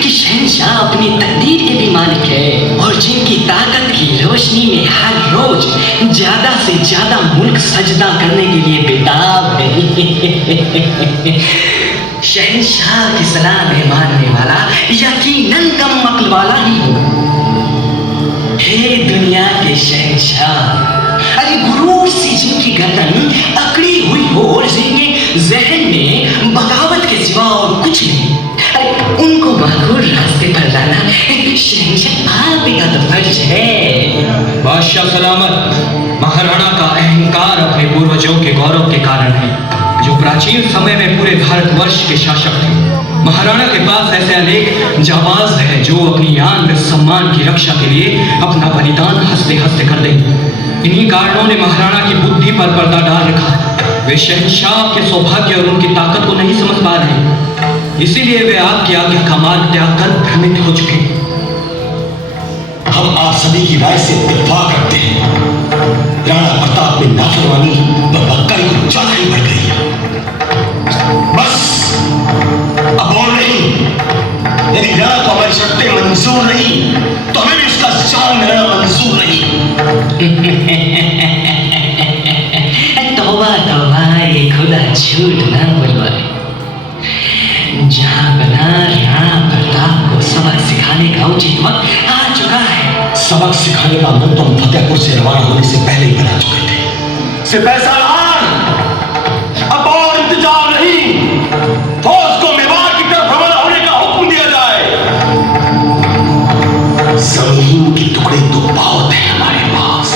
कि शहंशाह अपनी तकदीर के भी मालिक है, और जिनकी ताकत की रोशनी में हर रोज ज्यादा से ज्यादा मुल्क सजदा करने के लिए बेताब है। शहंशाह की सलाह में मानने वाला यकीनन कम अक्ल वाला ही होगा। हे दुनिया के शहंशाह, अरे गुरूर से जिनकी गर्दन अकड़ी हुई हो और जिनके जहन में बगावत के सिवा और कुछ नहीं, अरे उनको माकूल रास्ते पर लाना शहंशाह आप का तो फर्ज है। बादशाह सलामत, महाराणा का अहंकार अपने पूर्वजों के गौरव के कारण है, जो प्राचीन समय में पूरे भारतवर्ष के शासक थे। महाराणा के पास ऐसे अनेक जाबाज हैं जो अपनी आन सम्मान की रक्षा के लिए अपना बलिदान हंसते हंसते कर देंगे। इन्हीं कारणों ने महाराणा की बुद्धि पर पर्दा डाल रखा। वे शहंशाह के सौभाग्य और उनकी ताकत को नहीं समझ पा रहे, इसीलिए वे आपकी आज्ञा का मार्ग त्याग कर भ्रमित हो चुके। हम आप सभी की राय से इत्तेफाक करते हैं। राणा प्रताप में नाफरमानी व बक्करी को ज्यादा ही बढ़ गई है। बस अब और नहीं। यदि राणा को हमारी शर्तें मंजूर नहीं तो हमें भी उसका जान लेना मंजूर नहीं। तौबा तौबा, ये खुदा झूठ ना बोलवाए। जहां बना राणा प्रताप को सबक सिखा सिखाने का उचित वक्त आ चुका है। सबक सिखाने का मन तो हम फतेहपुर से रवाना होने से पहले ही बना चुके थे। सिपहसालार, अब और इंतजार नहीं, फौज को मेवाड़ की तरफ रवाना होने का हुक्म दिया जाए। जमीन के टुकड़े तो बहुत है हमारे पास,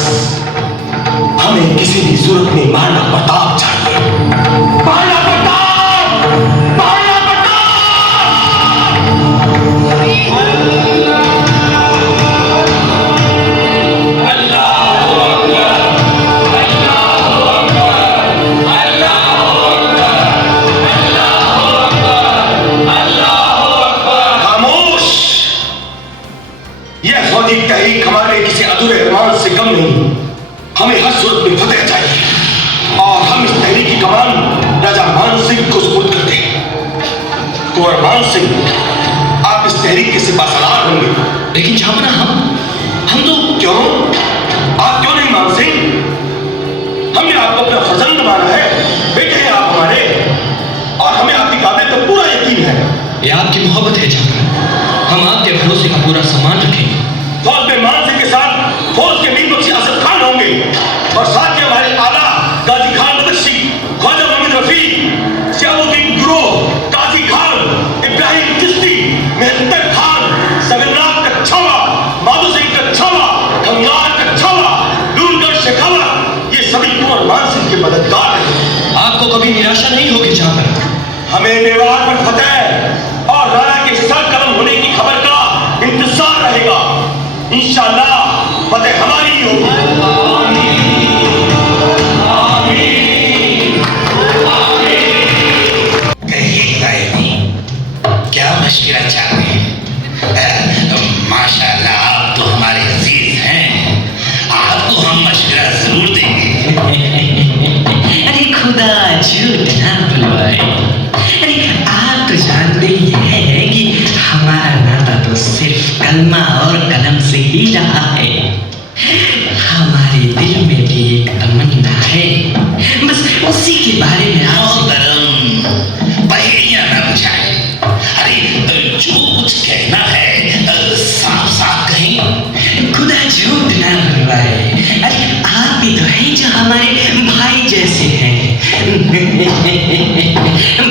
हमें किसी भी सूरत में मारना प्रताप चाहिए। मारना प्रताप, मारना प्रताप। खामोश, यह फौजी तहरीक हमारे किसी अधूरे अरमान से कम नहीं। हमें हर सूरत में फतेह चाहिए और हम इस तहरीक की कमान राजा मान सिंह को सुपुर्द करते हैं। कुंवर मान सिंह, आप इस तहरीक के सिपहसालार होंगे। लेकिन जहापना हम तो क्यों? आप क्यों नहीं मान सिंह? हमने आपको अपना फर्जंद माना है, बेटे हैं आप हमारे, और हमें आपकी काबिलियत पर पूरा यकीन है। ये आपकी मोहब्बत है जहापना, हम आपके भरोसे का पूरा सम्मान रखेंगे। फौज में मान सिंह के साथ फौज के मीर बख्शी असद खान होंगे और साथ ही हमारे आला गाजी खान बदशी, ख्वाजा मोहम्मद रफी, सियामुद्दीन गिरोह, काजी खान, इब्राहिम चिश्ती, मेहतर खान, सगरनाथ का छावा, माधो सिंह का छावा, गंगार का छावा, लूनगढ़ शेखावत, ये सभी कुंवर मान सिंह के मददगार हैं। आपको कभी निराशा नहीं होगी जहापना। हमें मेवाड़ पर फतेह और राणा के सर कलम होने की खबर का इंतजार रहेगा। इंशाअल्लाह फतेह हमारी ही होगी। क्या मशकिरा चाहते हैं? माशाल्लाह, आप तो हमारे अजीज हैं, आपको हम मशकिरा जरूर देंगे। अरे खुदा झूठ ना बुलवाए। अरे आप तो जानते ही हैं कि हमारा नाता तो सिर्फ कलमा और कलम से ही रहा है। हमारे दिल में भी एक तमन्ना है, बस उसी के बारे में मोहतरम, पहेलियां न बुझाएं। अरे जो कुछ कहना है साफ साफ कहें। खुदा झूठ ना बुलवाए। अरे आप भी तो हैं जो हमारे भाई जैसे हैं।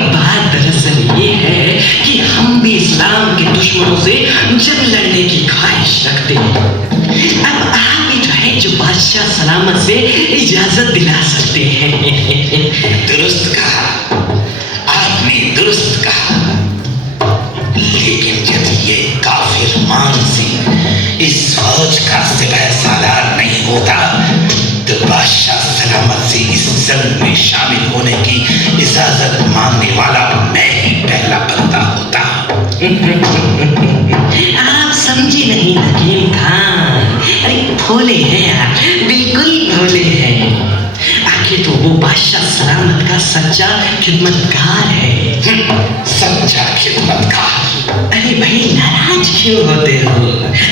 बात दरअसल ये है कि हम भी इस्लाम के दुश्मनों से जंग लड़ने की ख्वाहिश रखते हैं। अब आप भी तो हैं जो बादशाह सलामत से इजाजत दिला सकते हैं। दुरुस्त कहा, आपने दुरुस्त कहा। लेकिन यदि ये काफिर मान सिंह इस फौज का सिपहसालार नहीं होता तो बादशाह सलामत से इस जंग में शामिल होने की इजाजत मांगने वाला मैं ही पहला बंदा होता। आप समझे नहीं नकीम खान। अरे भोले हैं आप, बिल्कुल भोले हैं। आखिर तो वो बादशाह सलामत का सच्चा खिदमतगार है। सच्चा खिदमतगार। अरे भाई नाराज क्यों होते हो?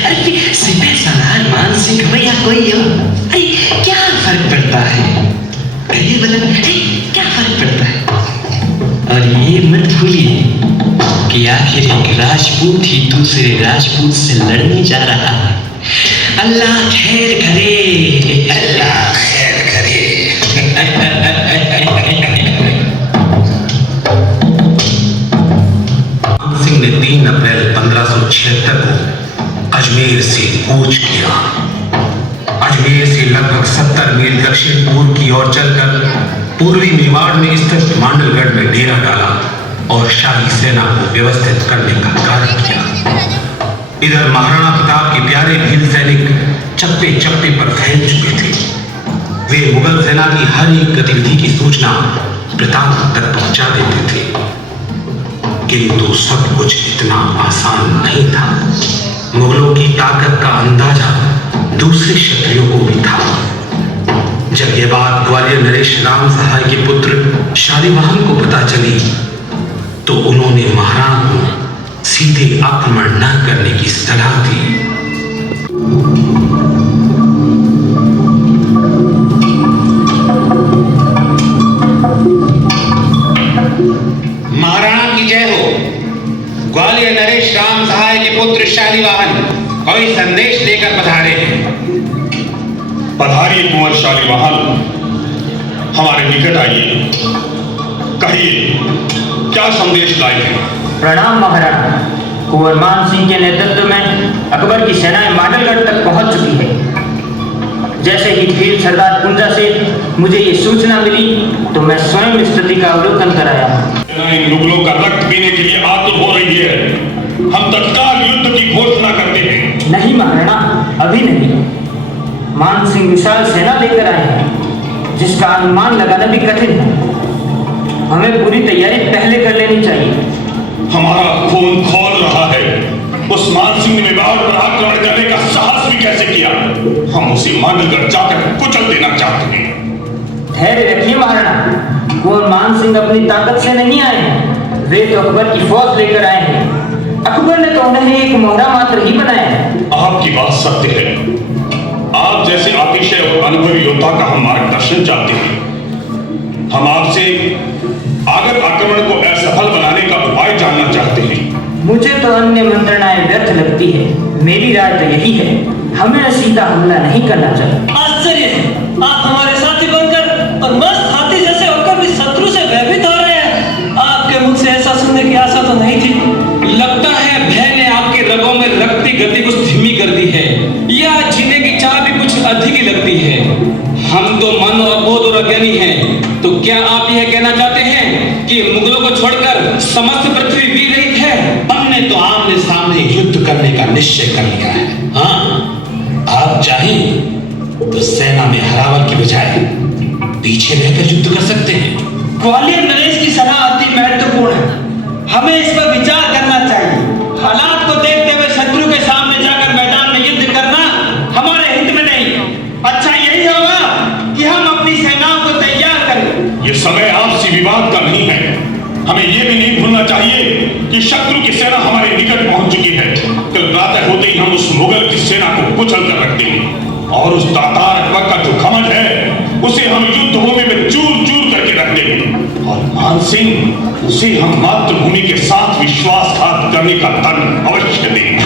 अरे फिर सिपहसालार मान सिंह हो या कोई हो, अरे क्या फर्क पड़ता है? कहिए बलन, क्या फर्क पड़ता है? और ये मत भूलिए कि आखिर एक राजपूत ही दूसरे राजपूत से लड़ने जा रहा है। अल्लाह खैर करे, अल्लाह खैर करे। सिंह ने 3 अप्रैल 1576 को अजमेर से कूच किया। अजमेर से लगभग 70 मील दक्षिण पूर्व की ओर चलकर पूर्वी मेवाड़ में स्थित मांडलगढ़ में डेरा डाला और शाही सेना को व्यवस्थित करने का कार्य किया। इधर महाराणा प्रताप के प्यारे भील सैनिक चप्पे चप्पे पर फैल चुके थे। वे मुगल सेना की हर एक गतिविधि की सूचना प्रताप तक पहुंचा देते थे, किंतु सब कुछ इतना आसान नहीं था। मुगलों की ताकत का अंदाजा दूसरे क्षत्रियों को भी था। जब यह बात ग्वालियर नरेश राम सहाय के पुत्र शालिवाहन को पता चली तो उन्होंने महाराणा को सीधे आक्रमण न करने की सलाह दी। महाराणा की जय हो। ग्वालियर नरेश राम सहाय के पुत्र शालिवाहन कोई संदेश लेकर पधारे हैं। पधारिए कुंवर शालिवाहन, हमारे निकट आइए, कहिए क्या संदेश लाए हैं। प्रणाम महाराणा। कुंवर मान सिंह के नेतृत्व में अकबर की सेनाएं मांडलगढ़ तक पहुंच चुकी है। जैसे ही वीर सरदार कुंजा से मुझे ये सूचना मिली तो मैं स्वयं स्थिति का अवलोकन कराया। इन मुगलों का रक्त पीने के लिए आतुर हो रही है। हम तत्काल युद्ध की घोषणा करते हैं। नहीं महाराणा, अभी नहीं। मान सिंह विशाल सेना लेकर आए हैं जिसका अनुमान लगाना भी कठिन है। हमें पूरी तैयारी पहले कर लेनी चाहिए। हमारा खून खौल रहा है। उस मान सिंह ने मेवाड़ पर आक्रमण करने का साहस भी कैसे किया? हम उसे मांडलगढ़ जाकर कुचल देना चाहते हैं। धैर्य रखिए महाराणा। कुंवर मान सिंह अपनी ताकत से नहीं आए हैं, वे तो अकबर की फौज लेकर आए हैं। अकबर ने तो उन्हें एक मोहरा मात्र ही बनाया है। आपकी बात सत्य है। आप जैसे अतिशय और अनुभवी योद्धा का हम मार्गदर्शन चाहते हैं। हम आपसे आगत आक्रमण को असफल बनाने का उपाय जानना चाहते हैं। मुझे तो अन्य मंत्रणाएं व्यर्थ लगती है। मेरी राय तो यही है, हमें सीधा हमला नहीं करना चाहिए। आश्चर्य है, आप हमारे साथी बनकर और मस्त हाथी जैसे होकर भी शत्रु से भयभीत हो रहे हैं। आपके मुख से ऐसा सुनने की आशा तो नहीं थी। लगता है भय ने आपके रगों में रक्त की गति कुछ धीमी कर दी है, या जीने की चाह भी कुछ अधिक ही लगती है। हम तो मन और अबोध और अज्ञानी हैं। तो क्या आप यह कहना चाहते हैं कि मुगलों को छोड़कर समस्त पृथ्वी वीर रहित है? हमने तो आमने सामने युद्ध करने का निश्चय कर लिया है। हाँ, आप चाहें तो सेना में हरावल की बजाय पीछे रहकर युद्ध कर सकते हैं। ग्वालियर नरेश की सलाह अति महत्वपूर्ण है। हमें इस पर विचार करना चाहिए। हालात को देखते हुए शत्रु के सामने जाकर मैदान में युद्ध करना हमारे हित में नहीं। अच्छा यही होगा कि हम अपनी सेनाओं को तैयार करें। ये समय आपसी विवाद का नहीं है। हमें यह भी नहीं भूलना चाहिए कि शत्रु की सेना हमारे निकट पहुंच चुकी है। कल प्रातः होते ही हम उस मुगल की सेना को कुचल कर रख देंगे और उस तातार अकबर का जो घमंड है उसे हम युद्ध भूमि में चूर चूर करके रख देंगे। और मान सिंह, उसे हम मातृभूमि के साथ विश्वासघात करने का दंड अवश्य देंगे।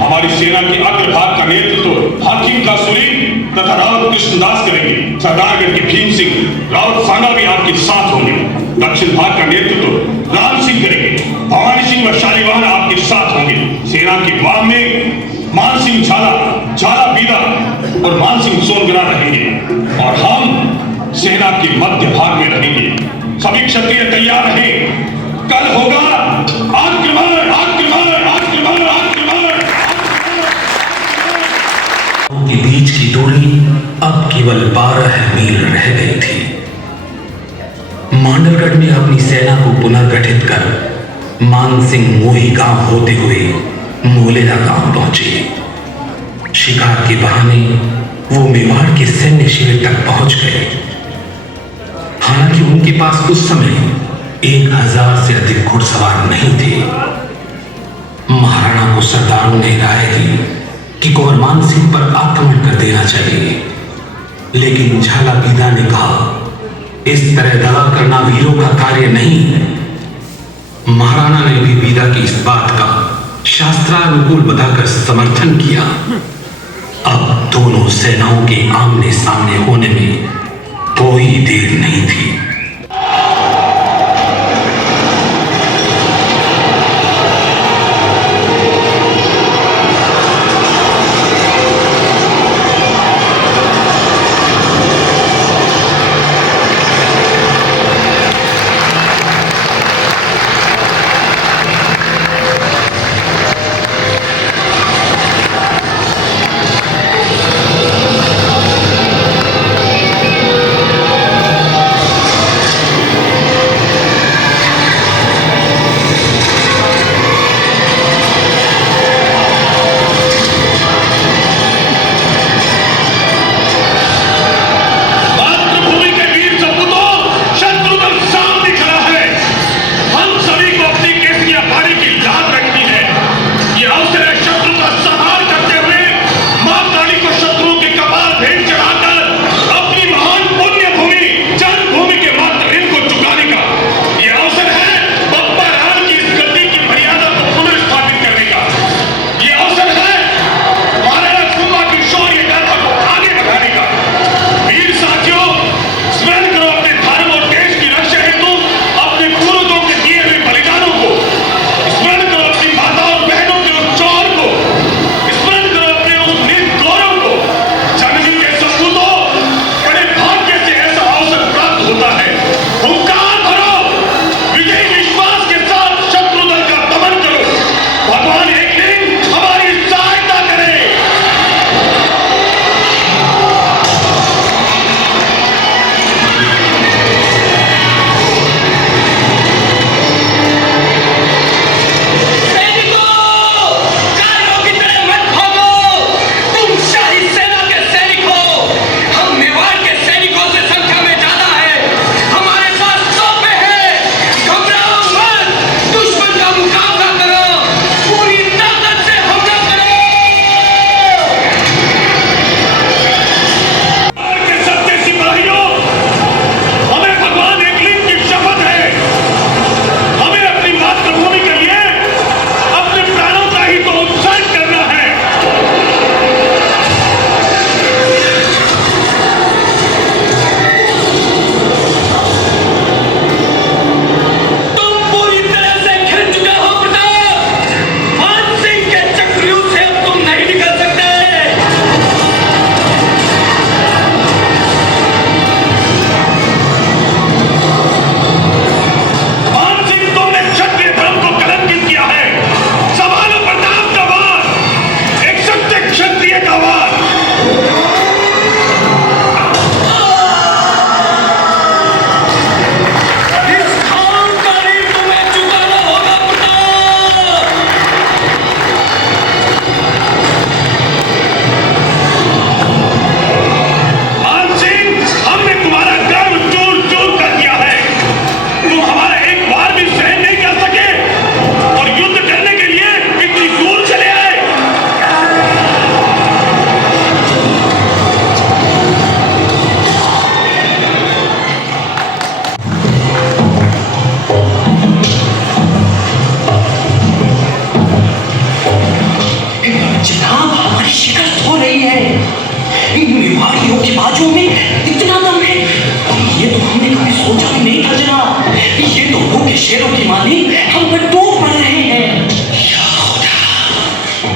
हमारी सेना के अग्रभाग का नेतृत्व हाकिम का सुरीन तथा रावत कृष्णदास करेंगे। सरदारगढ़ के भीम सिंह, रावत सांगा भी आपके साथ होंगे। दक्षिण भाग का नेतृत्व राम सिंह करेंगे। भवानी सिंह व शालिवाहन आपके साथ होंगे। सेना के वाम में मान सिंह झाला बीदा और मान सिंह सोनगरा रहेंगे और हम सेना के मध्य भाग में रहेंगे। सभी क्षत्रिय तैयार रहें। कल होगा आक्रमण, आक्रमण, आक्रमण, आक्रमण। के बीच की दूरी अब केवल 12 मील रह गई थी। मांडलगढ़ में अपनी सेना को पुनर्गठित कर मान सिंह मोही गांव होते हुए मोलेरा गांव पहुंचे। शिकार के बहाने वो मेवाड़ के सैन्य शिविर तक पहुंच गए। हालांकि उनके पास उस समय 1000 से अधिक घुड़सवार नहीं थे। महाराणा को सरदारों ने राय दी कि कुंवर मान सिंह पर आक्रमण कर देना चाहिए, लेकिन झाला बीदा ने कहा, इस तरह दगा करना वीरों का कार्य नहीं है। महाराणा ने भी बीदा की इस बात का शास्त्रानुकूल बताकर समर्थन किया। अब दोनों सेनाओं के आमने सामने होने में कोई देर नहीं थी।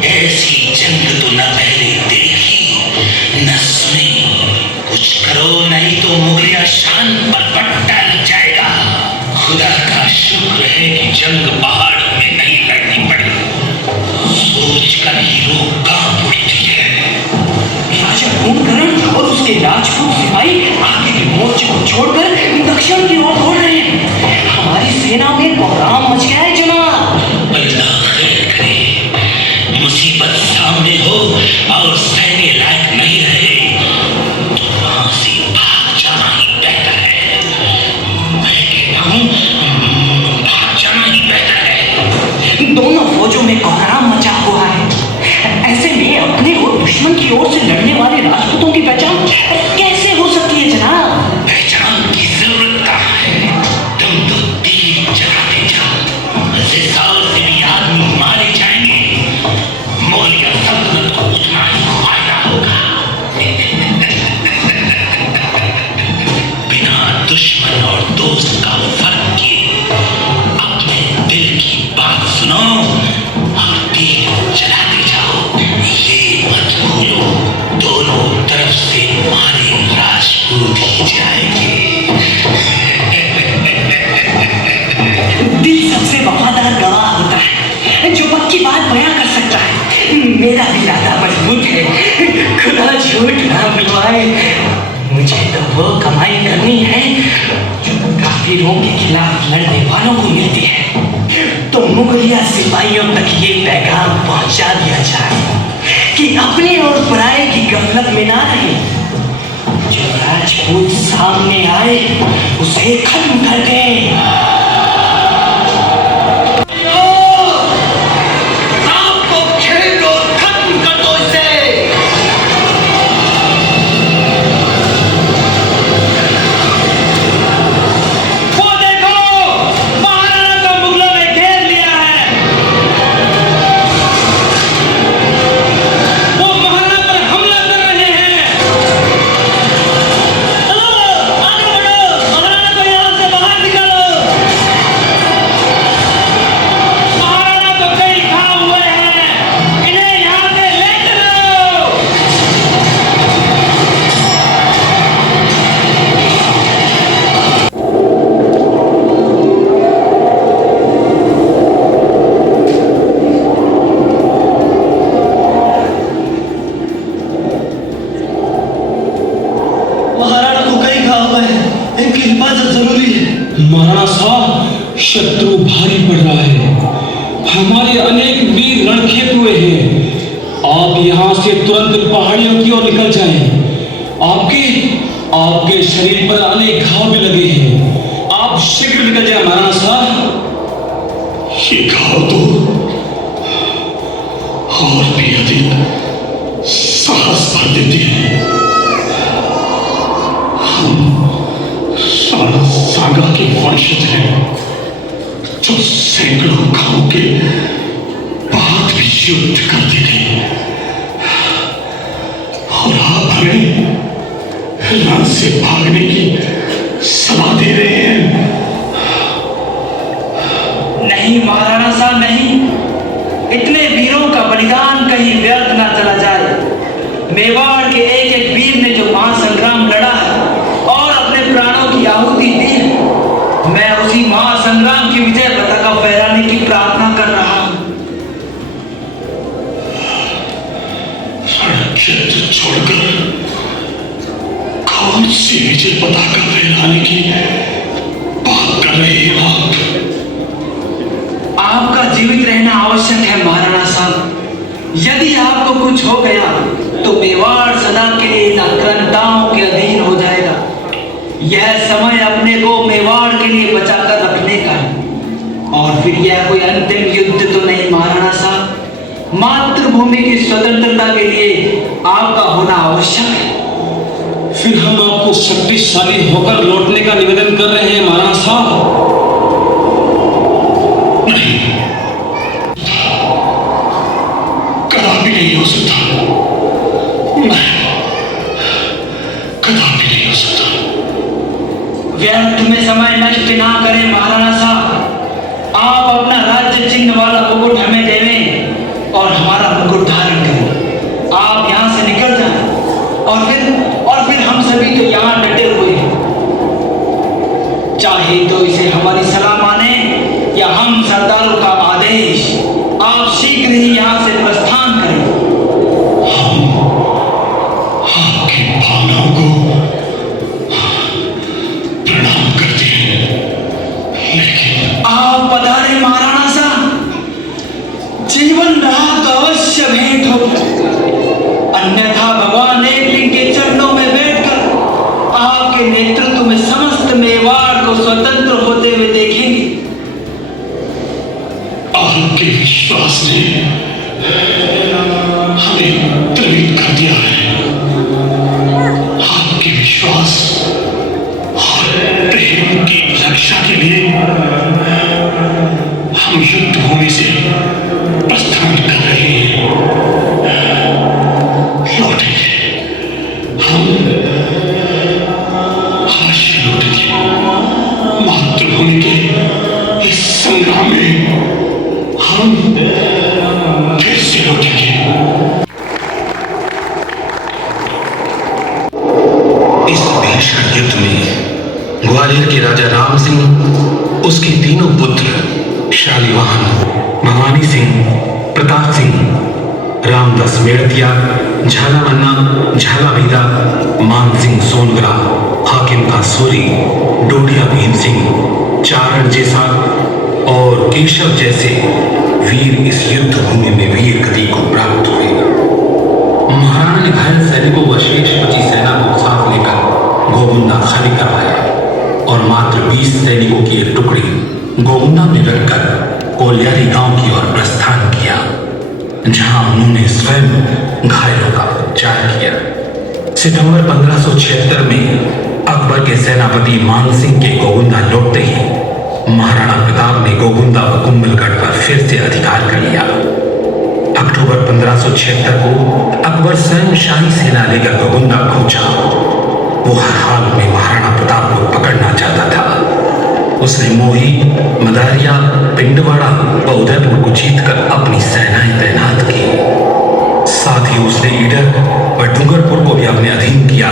ऐसी जंग तो न पहले देखी न सुनी। कुछ करो नहीं तो मुगलिया शान पर पट्टा लग जाएगा। खुदा का शुक्र है कि जंग पहाड़ों में नहीं लड़नी पड़ी। सोच कर ही रूह कांप उठती है। राजा कुंभकर्ण और उसके राजपूत सिपाही आगे के मोर्चे को छोड़कर दक्षिण की ओर दौड़ रहे हैं। हमारी सेना में कोहराम मच गया है जनाब। अल्लाह खैर करे। मुसीबत सामने हो और सहने लायक नहीं रहे तो वहां से भाग जाना ही बेहतर है। मैं कहता हूं भाग जाना ही बेहतर है। दोनों फौजों में कोहराम मचा हुआ है। ऐसे में अपने और दुश्मन की ओर से लड़ने वाले राजपूतों की पहचान कैसे हो सकती है जनाब? पहचान की जरूरत कहाँ है? तुम तो तीर चलाते जाओ। हजार से भी आदमी मारे जाएंगे। मौलिया सल्तनत को उतना ही फायदा होगा। बिना दुश्मन और दोस्त का फर्क किए अपने दिल की बात सुनो और तीर चलाते जाओ। ये मत भूलो दोनों तरफ से मारे राजपूत ही जाएंगे। दिल सबसे वफादार गवाह होता है जो पक्की बात बयां कर सकता है। मेरा भी इरादा मजबूत है। खुदा झूठ ना बुलवाए। मुझे तो वो कमाई करनी है जो काफिरों के खिलाफ लड़ने वालों को मिलती है। तो मुगलिया सिपाहियों तक ये पैगाम पहुंचा दिया जाए कि अपने और पराये की गफलत में ना रहे। जो राजपूत सामने आए उसे खत्म कर दे। महाराणा साहब, शत्रु भारी पड़ रहा है। हमारे अनेक वीर रणखेत हुए हैं। आप यहाँ से तुरंत पहाड़ियों की ओर निकल जाएं। आपके शरीर पर अनेक घाव भी लगे हैं। आप शीघ्र निकल जाएं महाराणा साहब। ये घाव तो और भी अधिक साहस भर देती है। हम सागा के वंशज हैं जो सैकड़ों घावों के बाद भी युद्ध करते थे और आप हमें रण से भागने की सलाह दे रहे हैं। नहीं महाराणा साहब, नहीं। इतने वीरों का बलिदान कहीं व्यर्थ ना चला जाए। मेवाड़ के एक एक वीर ने जो महासंग्राम लड़ा है और अपने प्राणों की आहुति दी है, मैं उसी महासंग्राम की विजय पताका फहराने की प्रार्थना कर रहा हूं। रणक्षेत्र छोड़कर कौन सी विजय पताका फहराने की बात कर रहे हैं आप? आपका जीवित रहना आवश्यक है महाराणा साहब। यदि आपको कुछ हो गया तो मेवाड़ सदा के लिए इन आक्रांताओं के अधीन हो जाएगा। यह समय अपने को मेवाड़ के लिए बचाकर रखने का है। और फिर यह कोई अंतिम युद्ध तो नहीं महाराणा साहब। मातृभूमि की स्वतंत्रता के लिए आपका होना आवश्यक है। फिर हम आपको शक्तिशाली होकर लौटने का निवेदन कर रहे हैं महाराणा साहब। नहीं, कदापि नहीं हो सकता। कदापि नहीं हो सकता। व्यर्थ में समय नष्ट ना करें महाराणा साहब। आप अपना राज्य चिन्ह वाला मुकुट हमें देवें और हमारा मुकुट लौटेंगे, हम अवश्य लौटेंगे। मातृभूमि के इस संग्राम में हम फिर से लौटेंगे। इस भीषण युद्ध में ग्वालियर के राजा राम सिंह, उसके तीनों पुत्र शालिवाहन, भवानी सिंह, प्रताप सिंह, रामदास मेड़तिया, झाला मन्ना, झाला भीरा, मान सिंह सोनगरा, हाकिम का सूरी, डोडिया भीम सिंह, चारण जैसा और केशव जैसे वीर इस युद्ध भूमि में वीर गति को प्राप्त हुए। महाराणा ने घायल सैनिकों व शेष बची सेना को साथ लेकर गोगुंदा खाली करवाया और मात्र 20 सैनिकों की एक टुकड़ी गोगुंदा में रखकर कोलियारी गांव की ओर प्रस्थान किया, जहां उन्होंने स्वयं घायलों का उपचार किया। सितंबर 1576 में अकबर के सेनापति मान सिंह के गोगुंदा लौटते ही महाराणा प्रताप ने गोगुंदा व कुंभलगढ़ पर फिर से अधिकार कर लिया। अक्टूबर 1576 को अकबर स्वयं शाही सेना लेकर गोगुंदा पहुंचा। वो हर हाल में महाराणा प्रताप को पकड़ना चाहता था। उसने मोही, मदारिया, पिंडवाड़ा व उदयपुर को जीतकर अपनी सेनाएं तैनात की। साथ ही उसने ईडर व डूंगरपुर को भी अपने अधीन किया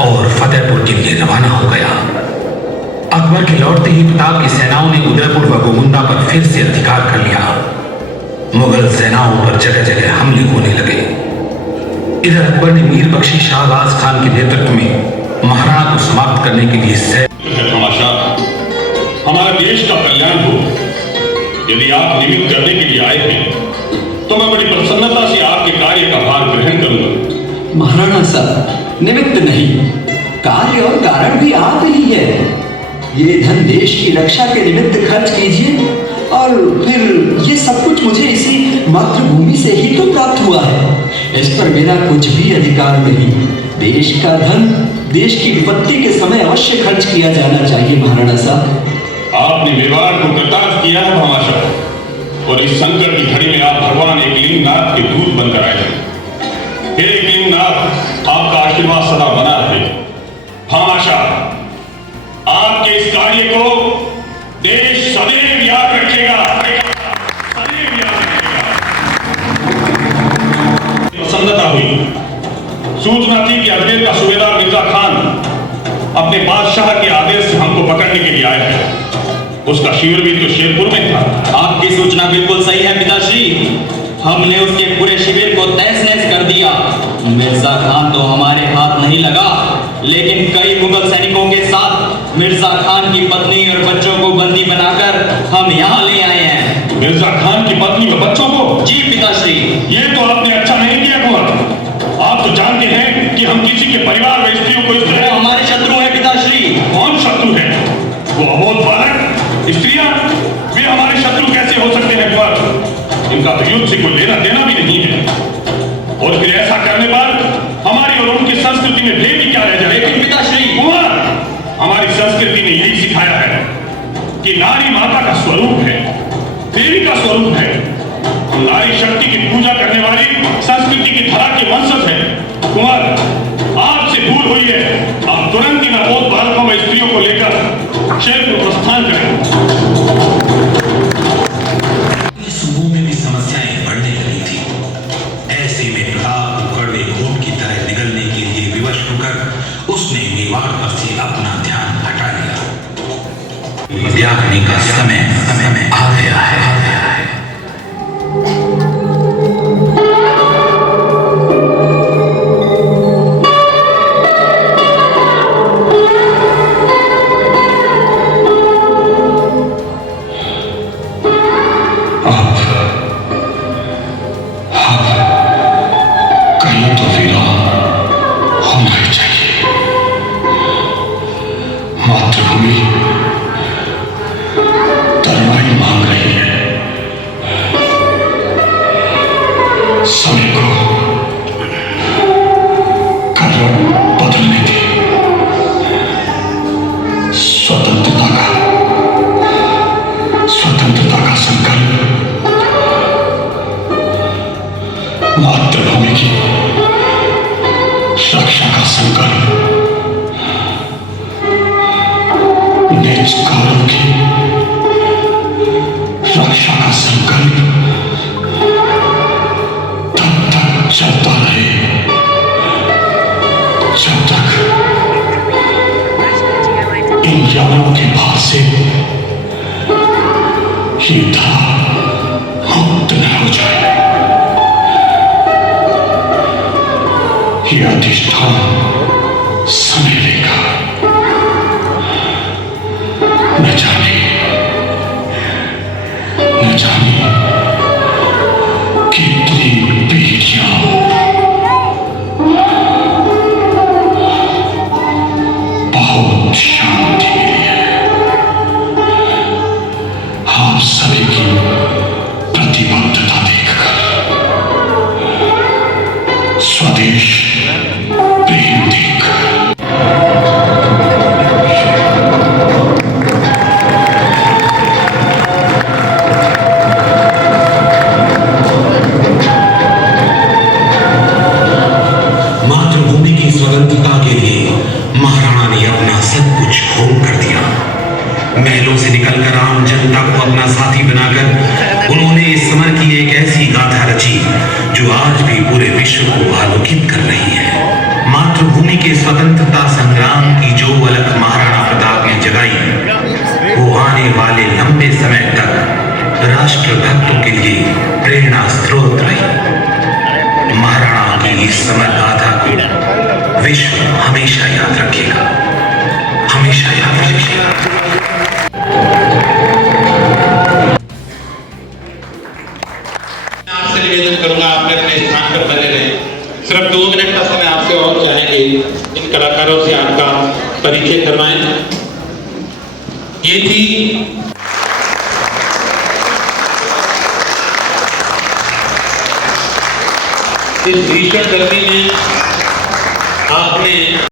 और फतेहपुर के लिए रवाना हो गया। अकबर के लौटते ही प्रताप की सेनाओं ने उदयपुर व गोगुंदा पर फिर से अधिकार कर लिया। मुगल सेनाओं पर जगह जगह हमले होने लगे। इधर अकबर ने मीर बख्शी शाहबाज खान के नेतृत्व में महाराणा को समाप्त करने के लिए हमारे देश का कल्याण हो। यदि आप निमित्त करने के लिए आए हैं तो मैं बड़ी प्रसन्नता से आपके कार्य का भार ग्रहण करूंगा। महाराणा साहब, निमित्त नहीं, कार्य और कारण भी आप ही है। ये धन देश की रक्षा के निमित्त खर्च कीजिए और फिर ये सब कुछ मुझे इसी मातृभूमि से ही तो प्राप्त हुआ है। इस पर मेरा कुछ भी अधिकार नहीं। देश का धन देश की विपत्ति के समय अवश्य खर्च किया जाना चाहिए। महाराणा साहब, आपने मेवाड़ को कृतार्थ किया है भामाशाह, और इस संकट की घड़ी में आप भगवान एकलिंगनाथ के दूत बनकर आए हैं। हे एकलिंगनाथ, आपका आशीर्वाद सदा बना रहे। भामाशाह, आपके इस कार्य को देश सदैव याद रखेगा, सदैव याद रखेगा। प्रसन्नता हुई। सूचना थी कि अजमेर का सूबेदार मिर्जा खान अपने बादशाह के आदेश से हमको पकड़ने के लिए आया है। उसका शिविर भी तो शेरपुर में था। आपकी सूचना बिल्कुल सही है पिताश्री। हमने उसके पूरे शिविर को तहस-नहस कर दिया। मिर्जा खान तो हमारे हाथ नहीं लगा, लेकिन कई मुगल सैनिकों के साथ मिर्जा खान की पत्नी और बच्चों को बंदी बनाकर हम यहाँ ले आए हैं। मिर्जा खान की पत्नी और बच्चों को? जी पिताश्री। ये तो आपने अच्छा नहीं किया कुंवर। आप तो जानते हैं कि हम किसी के परिवार व स्त्रियों को इस तरह। हमारे शत्रु है पिताश्री। कौन शत्रु है? वो अबोध बालक, स्त्रियां, वे हमारे शत्रु कैसे हो सकते हैं कुंवर? इनका तो युद्ध से कोई लेना देना भी नहीं है। और फिर ऐसा करने पर हमारी और उनकी संस्कृति में भेद ही क्या रह जाए? लेकिन पिताश्री, कुंवर, हमारी संस्कृति ने यही सिखाया है कि नारी माता का स्वरूप है, देवी का स्वरूप है। नारी शक्ति की पूजा करने वाली संस्कृति की धरा के वंशज है। कुंवर, आपसे भूल हुई है। आप तुरंत इन अबोध बालकों व स्त्रियों को लेकर शेरपुर प्रस्थान करें। इस भूमि में भी समस्याएं बढ़ने लगी थी। ऐसे में प्रताप कड़वे घूम की तरह निगलने के लिए विवश होकर उसने मेवाड़ पर से अपना ध्यान हटा लिया। त्यागने का समय आ गया है। मातृभूमि तरवाई मांग रही है। समय को करवट बदलने की स्वतंत्रता का संकल्प मातृभूमि की रक्षा का संकल्प, निज गौरव की रक्षा का संकल्प तब तक चलता रहे जब तक इन यवनों के भार से ये धरा मुक्त न हो जाए। ये अधिष्ठान समय लेगा। न जाने कितनी पीढ़ियां बहुत शांति मिली है आप सभी की प्रतिबद्धता देखकर। स्वदेश प्रेम देखकर। मातृभूमि की स्वतंत्रता के लिए महाराणा ने अपना सब कुछ होम कर दिया। महलों से निकलकर आम जनता को अपना साथी बनाकर उन्होंने इस समर की एक ऐसी गाथा रची जो आज भी पूरे विश्व को आलोकित कर रही है। मातृभूमि के स्वतंत्रता संग्राम की जो अलख महाराणा प्रताप ने जगाई वो आने वाले लंबे समय तक राष्ट्र भक्तों के लिए प्रेरणा स्रोत रही। महाराणा की इस समर गाथा को विश्व हमेशा याद रखेगा, हमेशा याद रखेगा। आपसे निवेदन करूंगा आपने अपने स्थान पर बने रहें। सिर्फ 2 मिनट का समय आपसे और चाहेंगे इन कलाकारों से आपका परिचय करवाएं। ये थी इस भीषण गर्मी में आपने